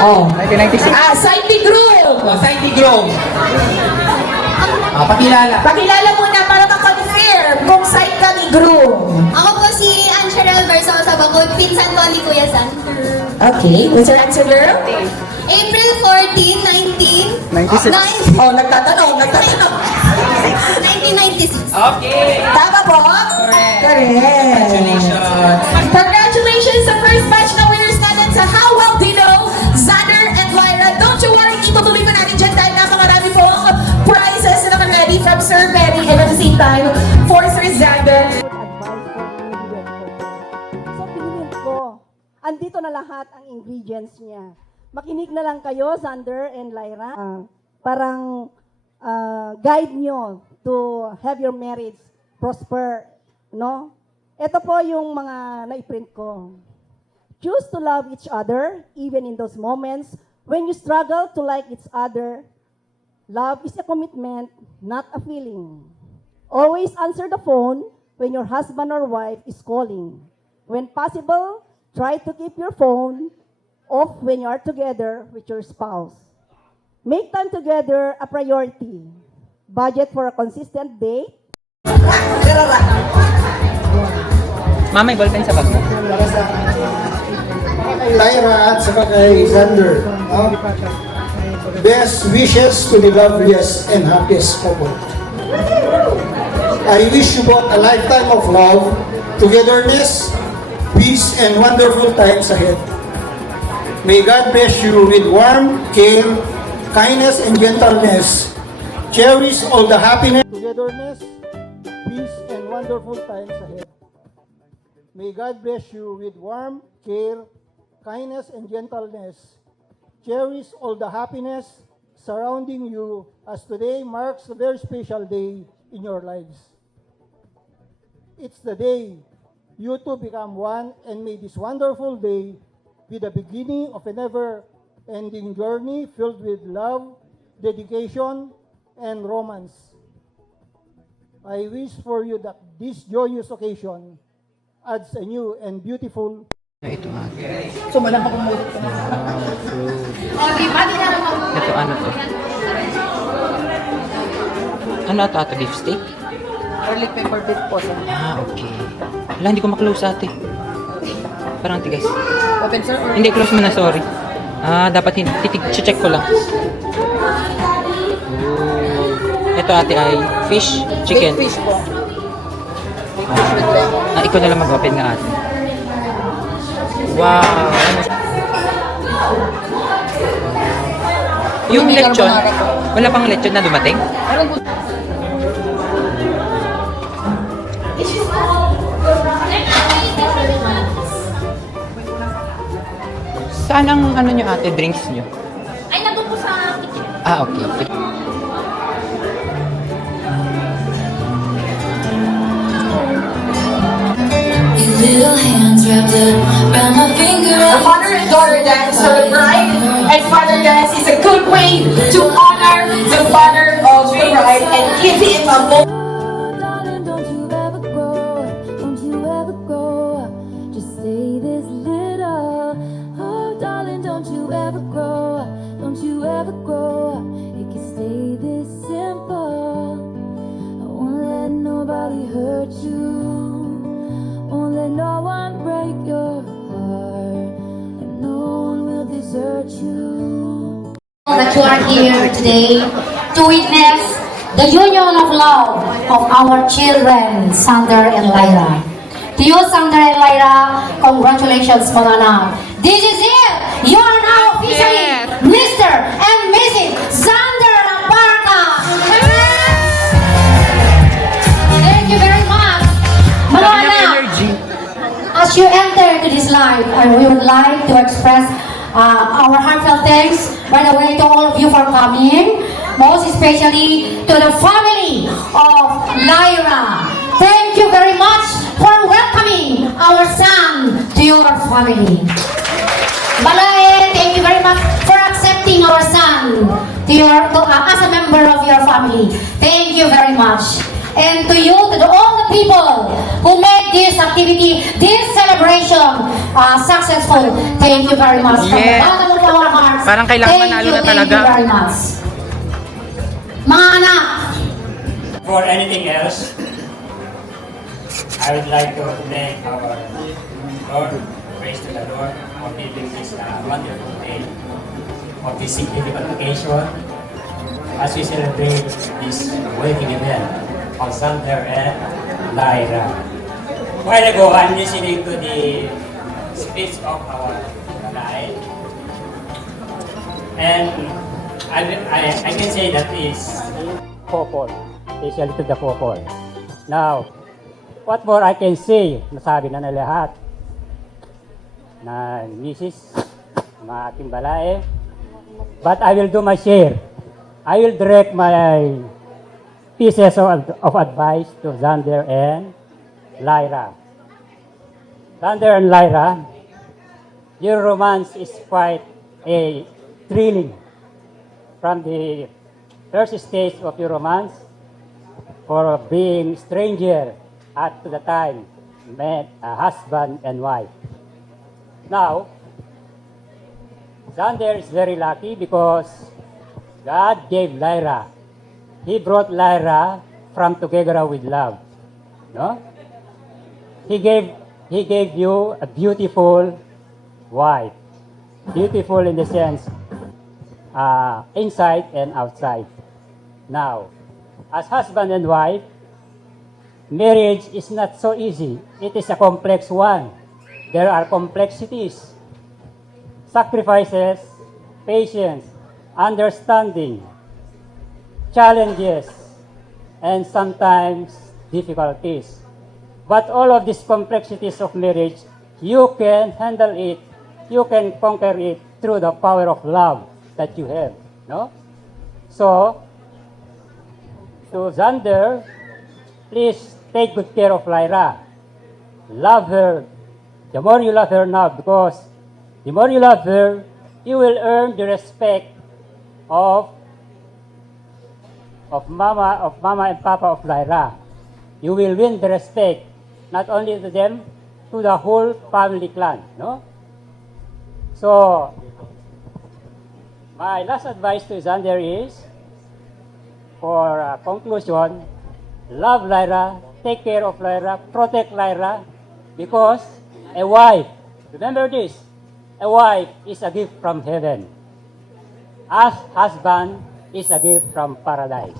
Oh. 1996. Side ni groom. Side ni groom. Pakilala. Pakilala muna para ma-confirm kung side ka ni groom. Ako po si Ancherel Versosa Bacud, pinsan ko ni Kuya Xander. Okay, what's your answer, girl? April 14, 96. Nagtatanong. 1996. Okay. Tama po? Correct. Congratulations. Congratulations sa first batch na winners natin sa How Well Do You Know, Xander and Lyra. Don't you worry, itutuloy pa natin dyan dahil napakarami pong prizes na naka-ready from Sir Perry and at the same time for Sir Xander. So, pinilin ko. Andito na lahat ang ingredients niya. Makinig na lang kayo, Xander and Lyra. Parang guide nyo to have your marriage prosper, no? Ito po yung mga naiprint ko. Choose to love each other, even in those moments when you struggle to like each other. Love is a commitment, not a feeling. Always answer the phone when your husband or wife is calling. When possible, try to keep your phone off when you are together with your spouse. Make time together a priority. Budget for a consistent date. Mama, may ballpen sa bag mo? Kay Lyra at saka kay Xander. No? Best wishes to the loveliest and happiest couple. I wish you both a lifetime of love, togetherness, peace, and wonderful times ahead. May God bless you with warm care, kindness, and gentleness. Cherish all the happiness, togetherness, peace, and wonderful times ahead. May God bless you with warm care, kindness, and gentleness. Cherish all the happiness surrounding you as today marks a very special day in your lives. It's the day you two become one, and may this wonderful day be the beginning of a never-ending journey filled with love, dedication, and romance. I wish for you that this joyous occasion adds a new and beautiful. Ito ate. Sumalang ka pumulot ko na. O, di ba? Di na lang Ito ano to? Ano ito ate? Beef steak? Garlic pepper beef po, sir. Ah, okay. Wala, hindi ko maklose ate. Parang tigas. Open, sir? Or Hindi, close mo na, sorry. Ah, dapat check ko lang. Ito ate ay fish, chicken. baked fish po. Baked fish with lemon. Ah, ikaw na lang mag-open nga ate. Wow! Yung May lechon, carbonara po. wala pang lechon na dumating? Meron po. Saan ang ano nyo ate, drinks nyo? Ay, nandun po sa kitchen. Ah, okay. Little hands wrapped around my finger. The father and daughter dance for the bride, and father dance is a good way to honor the father of the bride and give him a moment. Darling, don't you ever grow, don't you ever grow, just stay this little. Oh, darling, don't you ever grow, don't you ever grow, it can stay this simple. I won't let nobody hurt you, won't let no one break your heart, and no one will desert you. That you are here today to witness the union of love of our children, Sander and Lyra. To you, Sander and Lyra, congratulations, mga anak. This is it! You are now officially Mr. and Mrs. Sander Aparca! Thank you very much, mga anak. As you enter into this life, we would like to express our heartfelt thanks, by the way, to all of you for coming, most especially to the family of Lyra. Thank you very much for welcoming our son to your family. Balae, thank you very much for accepting our son as a member of your family. Thank you very much. And to you, to all the people who make this activity, this celebration successful, thank you very much from the bottom of our hearts. Parang kailangan manalo na Thank you talaga. very much. Mga anak, For anything else, I would like to thank our Lord, praise to the Lord, for giving this wonderful day, for this significant occasion, as we celebrate this wedding event of Sander and Lyra. A while ago, I'm listening to the speech of our Balay, and I can say that is couple, especially to the couple. Now, what more I can say? Nasabi na lahat na Mrs. mga ating Balay. But I will do my share. I will direct my pieces of advice to Xander and Lyra. Xander and Lyra, your romance is quite a thrilling. From the first stage of your romance, for being stranger at the time, met a husband and wife. Now, Xander is very lucky because God gave Lyra. He brought Lyra from Together with Love. no? He gave you a beautiful wife. Beautiful in the sense, inside and outside. Now, as husband and wife, marriage is not so easy. It is a complex one. There are complexities, sacrifices, patience, understanding, challenges, and sometimes difficulties. But all of these complexities of marriage, you can handle it, you can conquer it through the power of love that you have, no? So, to Xander, please take good care of Lyra. Love her. The more you love her now, because the more you love her, you will earn the respect of Mama and Papa of Lyra. You will win the respect, not only to them, to the whole family clan, no? So, my last advice to Xander is, for conclusion, love Lyra, take care of Lyra, protect Lyra, because a wife, remember this, a wife is a gift from heaven. As husband is a gift from paradise.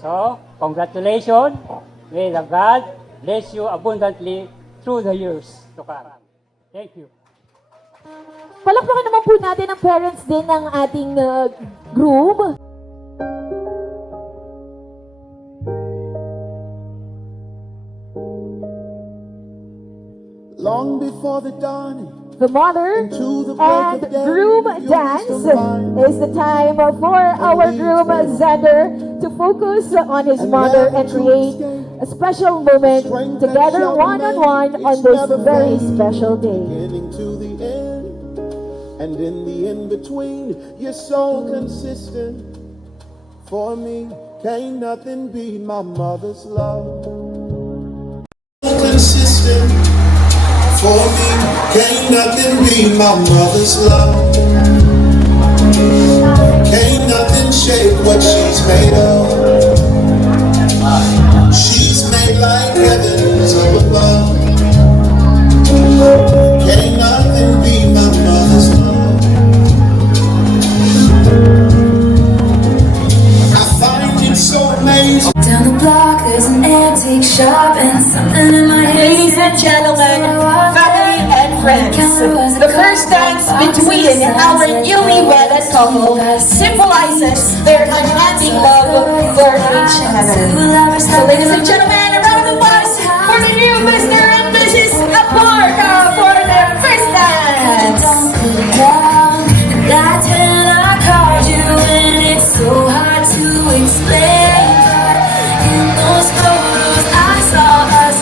So, congratulations. May the God bless you abundantly through the years to come. Thank you. Palakpakan naman po natin ang parents din ng ating groom. Long before the dawning, the mother and groom dance is the time for our groom Xander to focus on his mother and create a special moment together one-on-one on this very special day. getting to the end, and in the in-between, you're so consistent. For me, can't nothing beat my mother's love. Consistent. For me, can't nothing beat my mother's love. Can't nothing shake what she's made of. She's made like heavens up above. Can't nothing beat my mother's love. I find it so amazing. Down the block, there's an antique shop and something in my head. Ladies and gentlemen, family and friends, the first dance between our newly wedded couple symbolizes their unending love for each other. So ladies and gentlemen, a round of applause for the new Mr. and Mrs. Aparca for their first dance. That's when I called you, and it's so hard to explain. In those photos, I saw us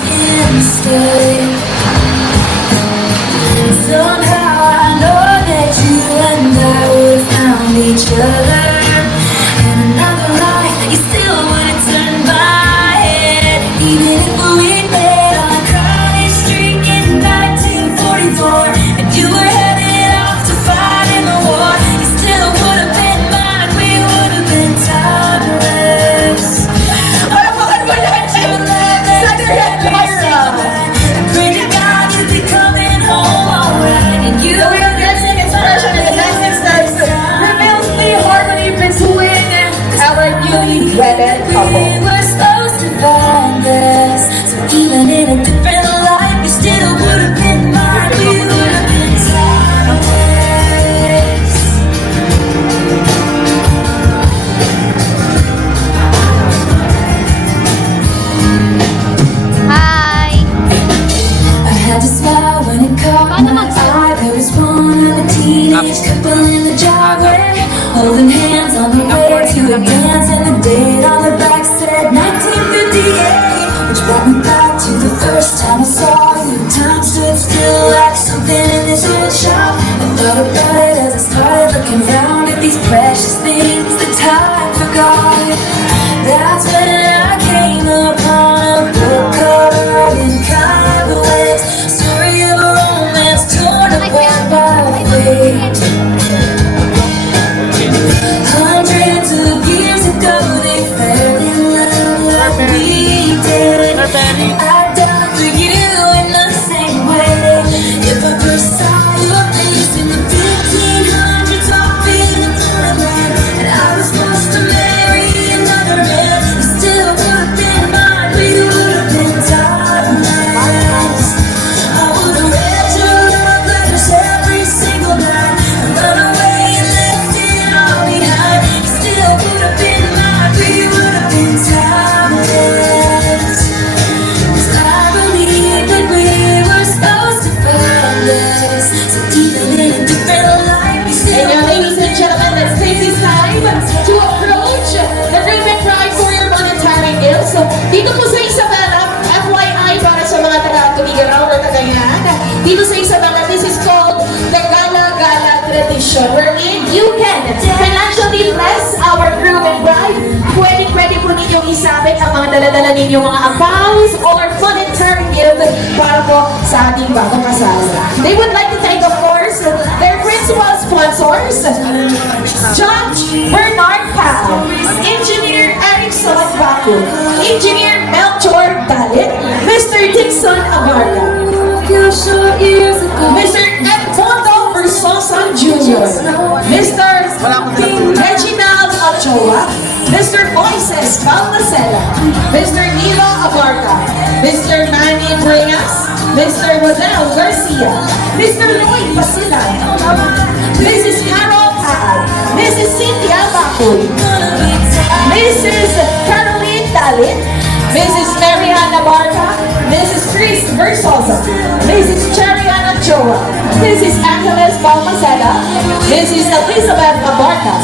instead. And somehow I know that you and I would found each other. And another life, you still wouldn't turn my head. Even if we met on a crowded street in 1944, and you were headed off to fight in the war, you still would have been mine. We would have been timeless. Pray to God you'll be coming home alright. And you the weird dancing expression in the dancing steps reveals the harmony between our newly wedded couple. we were supposed to find this. So even in a different life, you still would have been mine. We would have been timeless. Hi! I had to smile when it caught my eye. There was one other teenage couple in the driveway, holding hands on the way to a dance, and the date on the back said 1958, which brought me back to the first time I saw you. Time stood still like something in this old shop. I thought about it as I started looking around at these precious things that time forgot. That's when I came upon a book covered in cobwebs, story of a romance torn apart by fate. Hundreds of years ago, they fell in love like we did. And I Dito po sa Isabela, FYI para sa mga taga-Tugigaraw or Cagayan, dito sa Isabela, this is called the Gala-Gala Tradition, wherein you can financially bless our groom and bride. Pwede po ninyong isabit ang mga dala-dala ninyong mga accounts or monetary gift para po sa ating bagong kasal. They would like to thank, of course, their principal sponsors, Judge Bernard Pao, Engineer Erickson Baku, Engineer Melchor Dalit, Mr. Dixon Abarca, Mr. Edmondo Versosa Jr., Mr. Reginald Ochoa, Mr. Moises Balmaceda, Mr. Nilo Abarca, Mr. Manny Bringas, Mr. Rodel Garcia, Mr. Roy Pasilan, Mrs. Carol Paal, Mrs. Cynthia Bakul, Mrs. Caroline Dalit, Mrs. Mariana Barca, Mrs. Chris Versosa, Mrs. Cheriana Joa, Mrs. Angeles Balmaceda, Mrs. Elizabeth Abarca,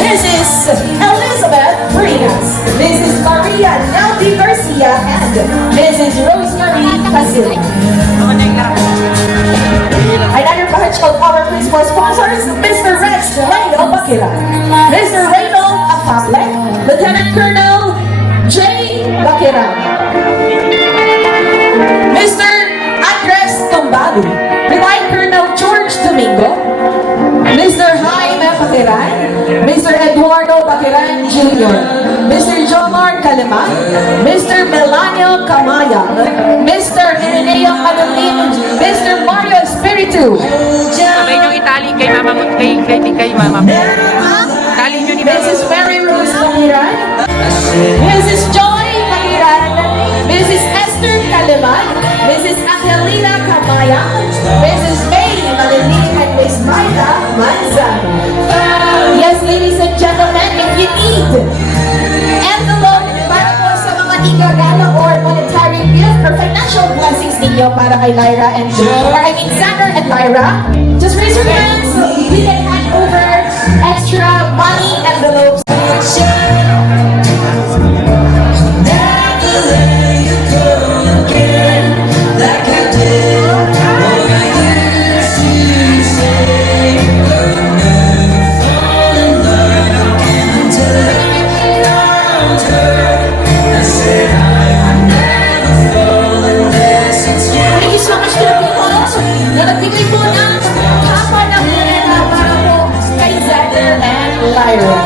Mrs. Elizabeth Bringas, Mrs. Maria Neldy Garcia, and Mrs. Rosemary Casilla. Another batch of our principal sponsors, Mr. Rex Raylo Bakira, Mr. Raylo Afable, Lieutenant Colonel J. Bakira, Mr. Andres Tumbali, Lieutenant Colonel George Domingo, Mr. Jaime Bakiran, Mr. Eduardo Bakiran Jr., Mr. Jomar Kaliman, Mr. Melanio Camaya, Mr. Ireneo Manolin, Mr. Mario Espiritu, Sabay nyo itali kay mama mo, kay mama mo. Tali nyo ni mama. Mrs. Mary Rose Bakiran, Mrs. Joy Bakiran, Mrs. Esther Kaliman, Mrs. Angelina Camaya, Mrs. May Manolin, and Miss Maida Manzano. Yes, ladies and gentlemen, if you need envelope para po sa mga igagala or monetary gift or financial blessings ninyo para kay Lyra and Xander and Lyra, just raise your hands. We can hand over extra money envelopes. Thank you so much to the people na nagbigay po ng kapa ng pera para po kay Xander and Lyra.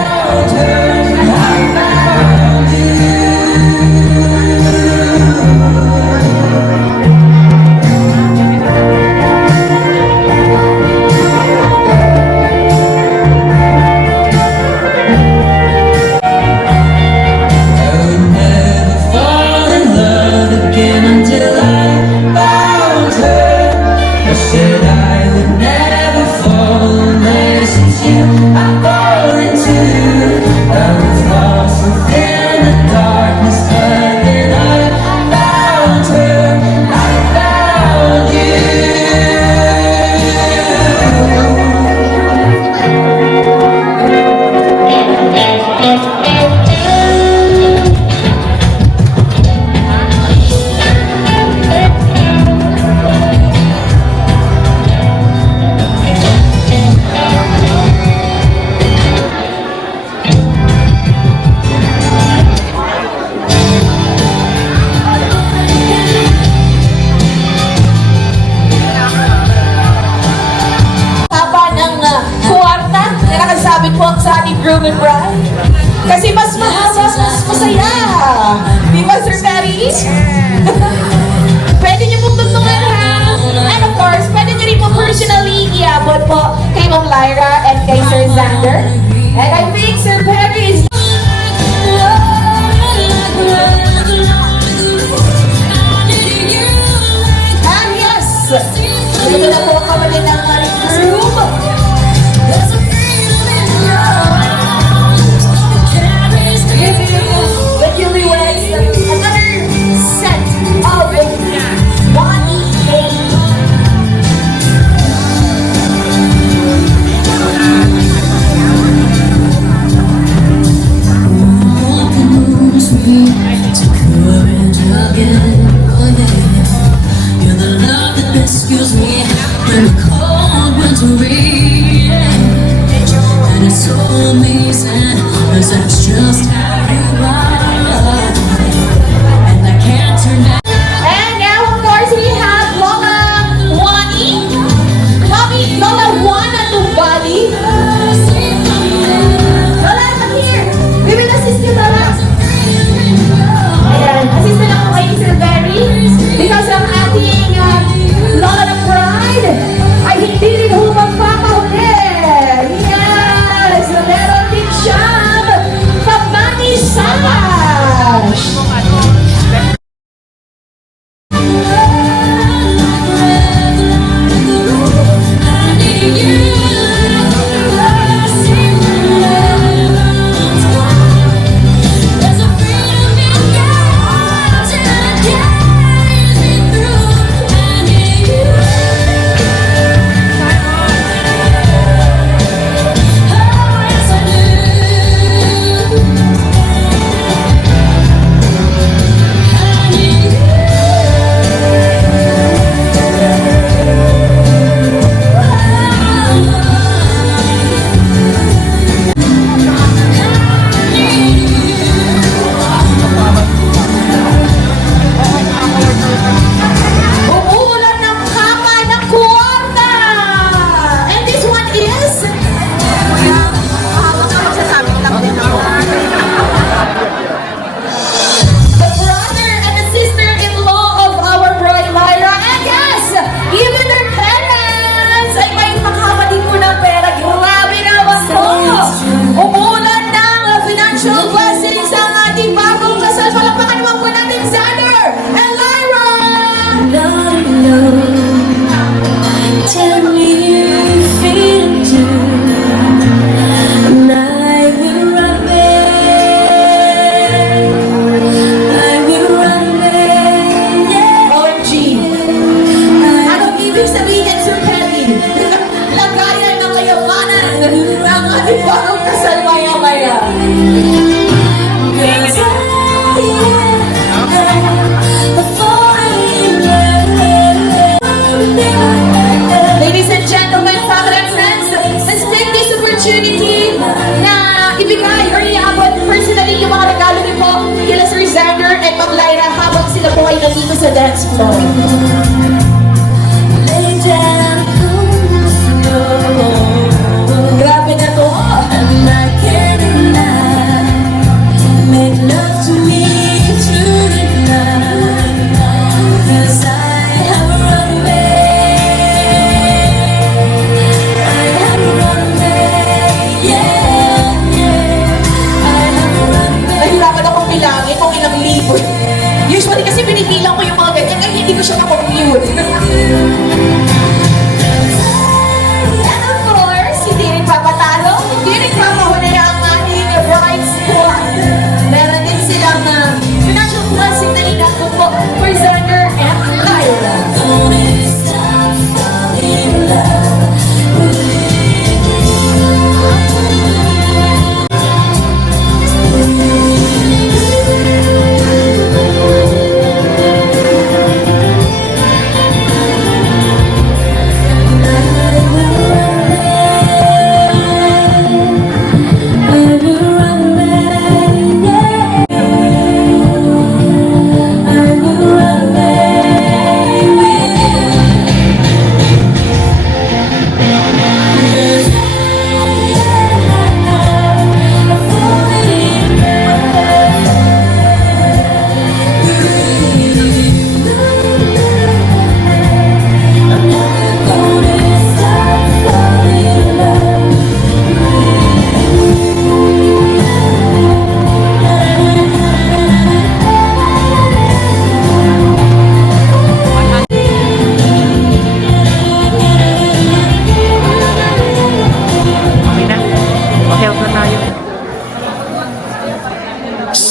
Groom and bride. Kasi mas mahaba, mas masaya. Di ba, Sir Perry? Pwede niyo pong tugtugin, ha? And of course, pwede niyo rin po personally iabot po kay Ma'am Lyra and kay Sir Xander. And I think Sir Perry is... And yes, ito na po kapatid ng Marie Groom. Another set of body paint. dito sa dance floor. Lay down on the floor. Grabe na to. And I can't deny. Make love to me through the night. 'Cause I have run away. I have run away. Yeah, yeah. I have run away. Nahirapan akong bilangin kung ilang libo. Usually kasi binibilang ko yung mga ganyan, kaya hindi ko siya makompute. And of course, hindi rin papatalo, hindi rin papahuli ang ating bride squad. Meron din silang financial blessing na inabot po for Xander and Lyra. Don't stop falling in love with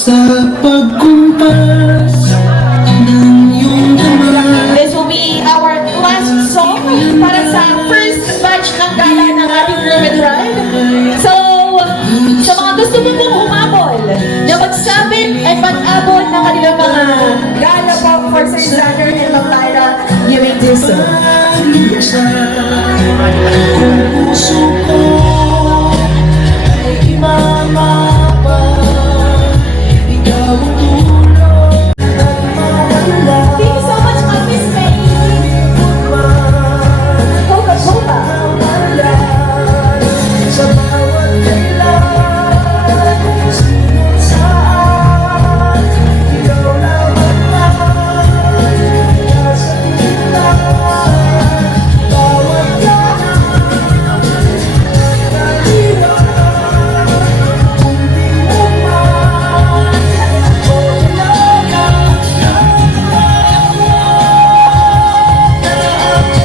Sa pagkumpas ng iyong damay. This will be our last song para sa first batch ng gala ng ating groom and bride. So, sa mga gusto mo pong humabol na magsabit at mag-abol ng kanilang mga gala po for Sir Xander and Ma'am Lyra, you may do so. Puso ko ay imamapa. Ikaw ang tulog at mawala. Thank you so much, Miss May. Coca-Cola. Sa bawat kailan, sinut saan, ikaw lang ang lahat, kaya sa tuwiran, bawat kanan, ay kaliwan, kung di mo man, o wala na ang lawan, na ako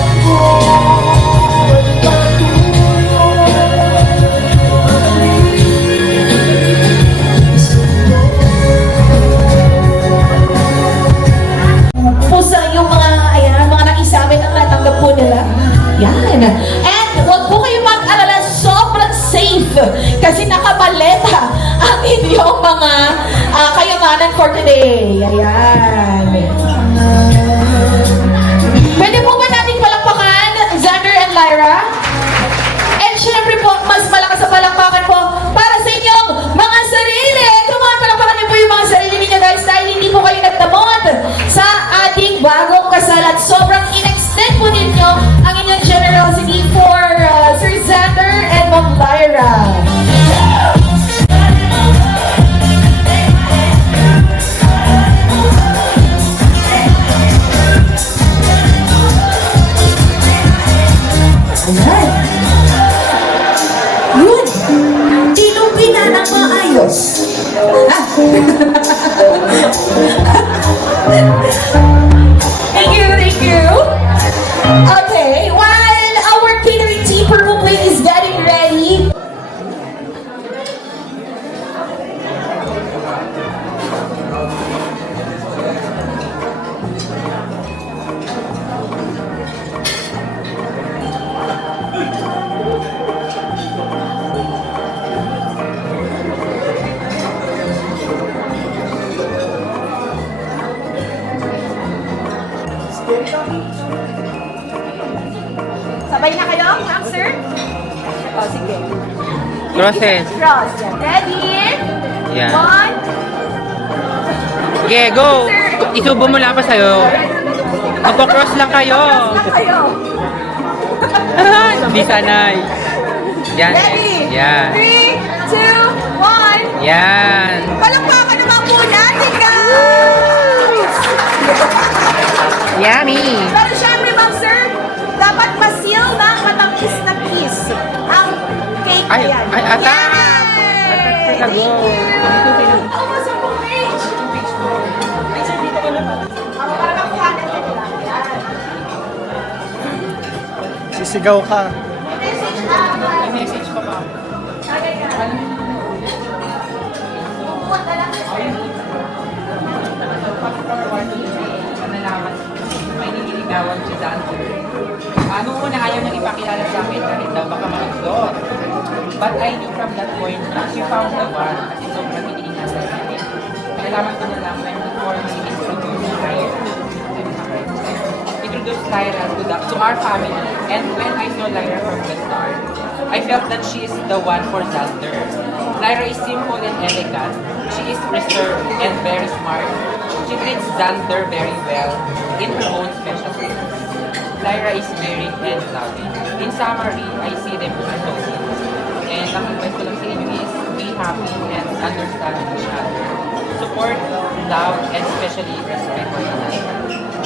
ay patuloy. Pusa yung mga, ayan, mga nakisabit ang natanggap po nila. Yan. And huwag po kayo mag-alala, sobrang safe kasi nakamaleta ang inyong mga kayamanan for today. Ayan. Pwede po ba nating palakpakan, Xander and Lyra? And syempre po, mas malakas sa palakpakan po para sa inyong mga sarili. Come on, palakpakan niyo po yung mga sarili ninyo guys dahil hindi po kayo nagtamot sa ating bagong kasal at sobrang in-extend po ninyo ang inyong generosity for Sir Xander and Ma'am Lyra. Ayan. Yun. Tinupina ng maayos. Thank you, thank you. Okay, while our catering team, Purple Plate, is getting ready. Sabay na kayo, ma'am, sir? O, sige. Crosses. Cross. Yan. Ready? Yeah. One. Okay, go! Sir. isubo mo lang pa sa'yo. Magpo-cross lang kayo. Cross lang kayo. Hindi sanay. Yan. Ready? Yan. 3, 2, 1. Yan. Palakpakan naman po natin, guys! Yummy. Pero syempre, ma'am, sir, dapat ma-seal ng matamis na kiss ang cake na yan. Yay! Thank you! Sisigaw ka. Message pa ba? Kaya yan. Bukod na lang siya. May nililigawan si Dante. Ano una ayaw nang ipakilala sa akin kahit daw baka mag-dot. But I knew from that point na she found the one kasi sobrang iniinasa niya. Nalaman ko na lang when the formally introduced Lyra to our family. And when I saw Lyra from the start, I felt that she is the one for Xander. Lyra is simple and elegant. She is reserved and very smart. She treats Xander very well in her own special ways. Lyra is caring and loving. In summary, I see them as soulmates. And ang request ko lang sa inyo is be happy and understand each other. Support, love, and especially respect for one another.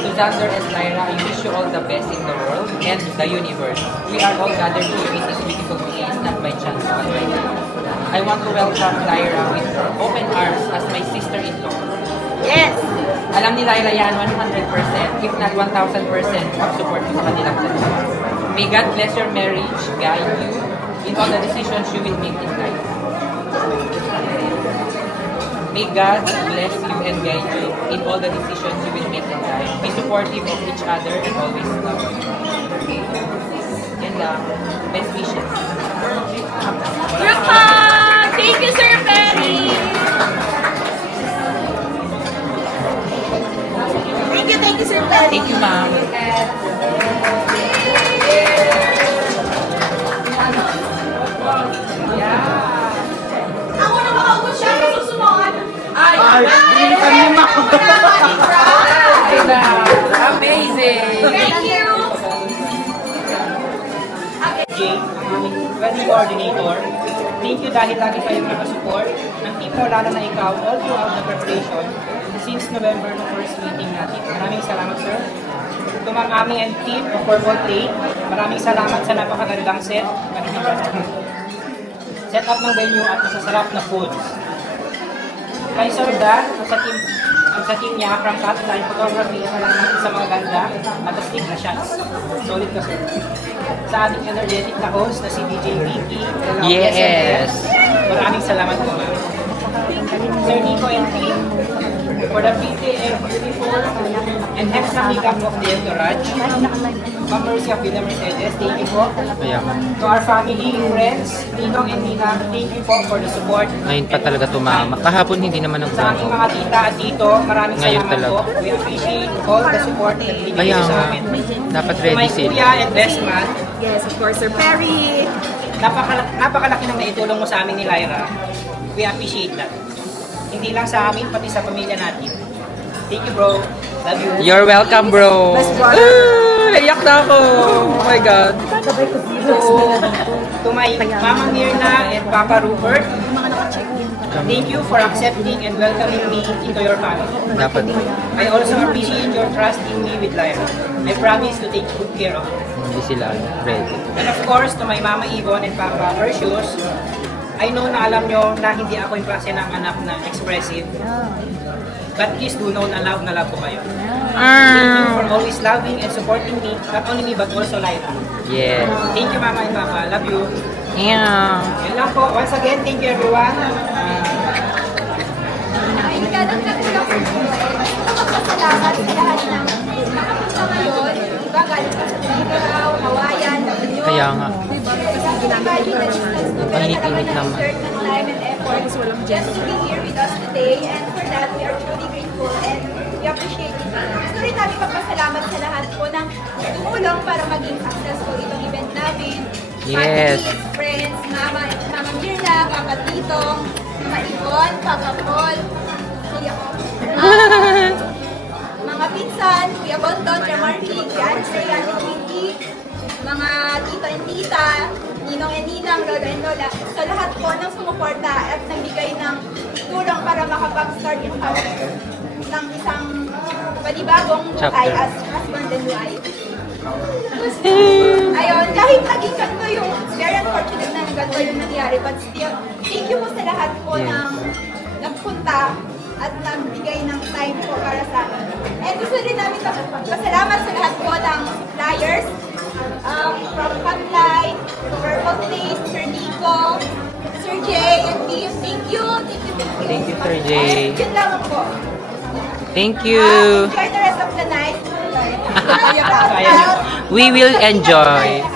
To Xander and Lyra, I wish you all the best in the world and the universe. We are all gathered here in this beautiful place, not by chance but by chance. I want to welcome Lyra with open arms as my sister-in-law. Yes! Alam ni Lyra yan 100%, if not 1,000% of support ko sa kanilang buhay. May God bless your marriage, guide you in all the decisions you will make in life. May God bless you and guide you in all the decisions you will make in life. Be supportive of each other and always love. And best wishes. Rupa! Thank you, Sir Perry! Thank you, Sir Perry! Thank you, ma'am. Ako na makaubos siya sa susunod! Ay! Bilisan mo na! Amazing! Thank you! Wedding coordinator. Thank you dahil lagi kayo nakasupport. Ang team mo, lalo na ikaw, all throughout the preparation since November ng first meeting natin. Maraming salamat, sir. Tumang Ami and team of Purple Play. Maraming salamat sa napakagandang set. Set up ng venue at masasarap na foods. Kay Sir Dan at sa team niya from Catline Photography, salamat sa mga ganda at astig na shots. Solid ka, sir. Sa ating energetic na host na si DJ PP. Yes! Maraming salamat po. Sir Nico and team for the beautiful and handsome makeup of the entourage. Ma'am Mercy of Villa Mercedes, thank you po. Ayan. To our family, friends, Ninong and Nina, thank you po for the support. Ngayon pa talaga tumama. Kahapon hindi naman Sa nagbago. aking mga tita at tito, maraming Ngayon salamat talaga. po. We appreciate all the support na binigay Kaya niyo sa nga, amin. dapat To ready my sila. kuya and best man, Yes, of course, Sir Perry! napakalaki ng naitulong mo sa amin ni Lyra. We appreciate that. Hindi lang sa amin, pati sa pamilya natin. Thank you, bro. Love you. You're welcome, bro. Best brother. Naiyak na ako. Oh my God. To my Mama Mirna and Papa Rupert, thank you for accepting and welcoming me into your family. Dapat I also appreciate your trust in me with Lyra. I promise to take good care of you. hindi sila ready. And of course, to my Mama Yvonne and Papa Percius, I know na alam nyo na hindi ako yung klase ng anak na expressive. But please do know na love ko kayo. Thank you for always loving and supporting me, not only me but also Lyra. Yes. Thank you, Mama and Papa. Love you. Yeah. Yan lang po. Once again, thank you everyone. Kaya nga. Ang init-init naman. Time and effort just to be here with us today, and for that we are truly grateful and we appreciate it. Gusto rin namin magpasalamat sa lahat po ng tumulong para maging successful itong event namin. Yes. Family, friends, Mama Mirna, Papa Titong, Mama Ivon, Papa Paul, Pinsan, Kuya Bonton, Kuya Marky, Fiancé, Ate Vicky, mga tito and tita, ninong and ninang, lola and lola, sa lahat po ng sumuporta at nagbigay ng tulong para makapag-start yung family ng isang panibagong buhay as husband and wife. Ayun, kahit naging ganito yung, very unfortunate na ganito yung nangyari, but still, thank you po sa lahat po ng nagpunta at nagbigay ng time po para sa akin. And gusto rin namin pasalamat sa lahat po ng suppliers, from Hotline, Purple Tape, Sir Nico, Sir Jay, and team. Thank you. Thank you, Sir J. And yun lang po. Thank you. Enjoy the rest of the night. Kaya pa. We will enjoy.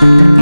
you.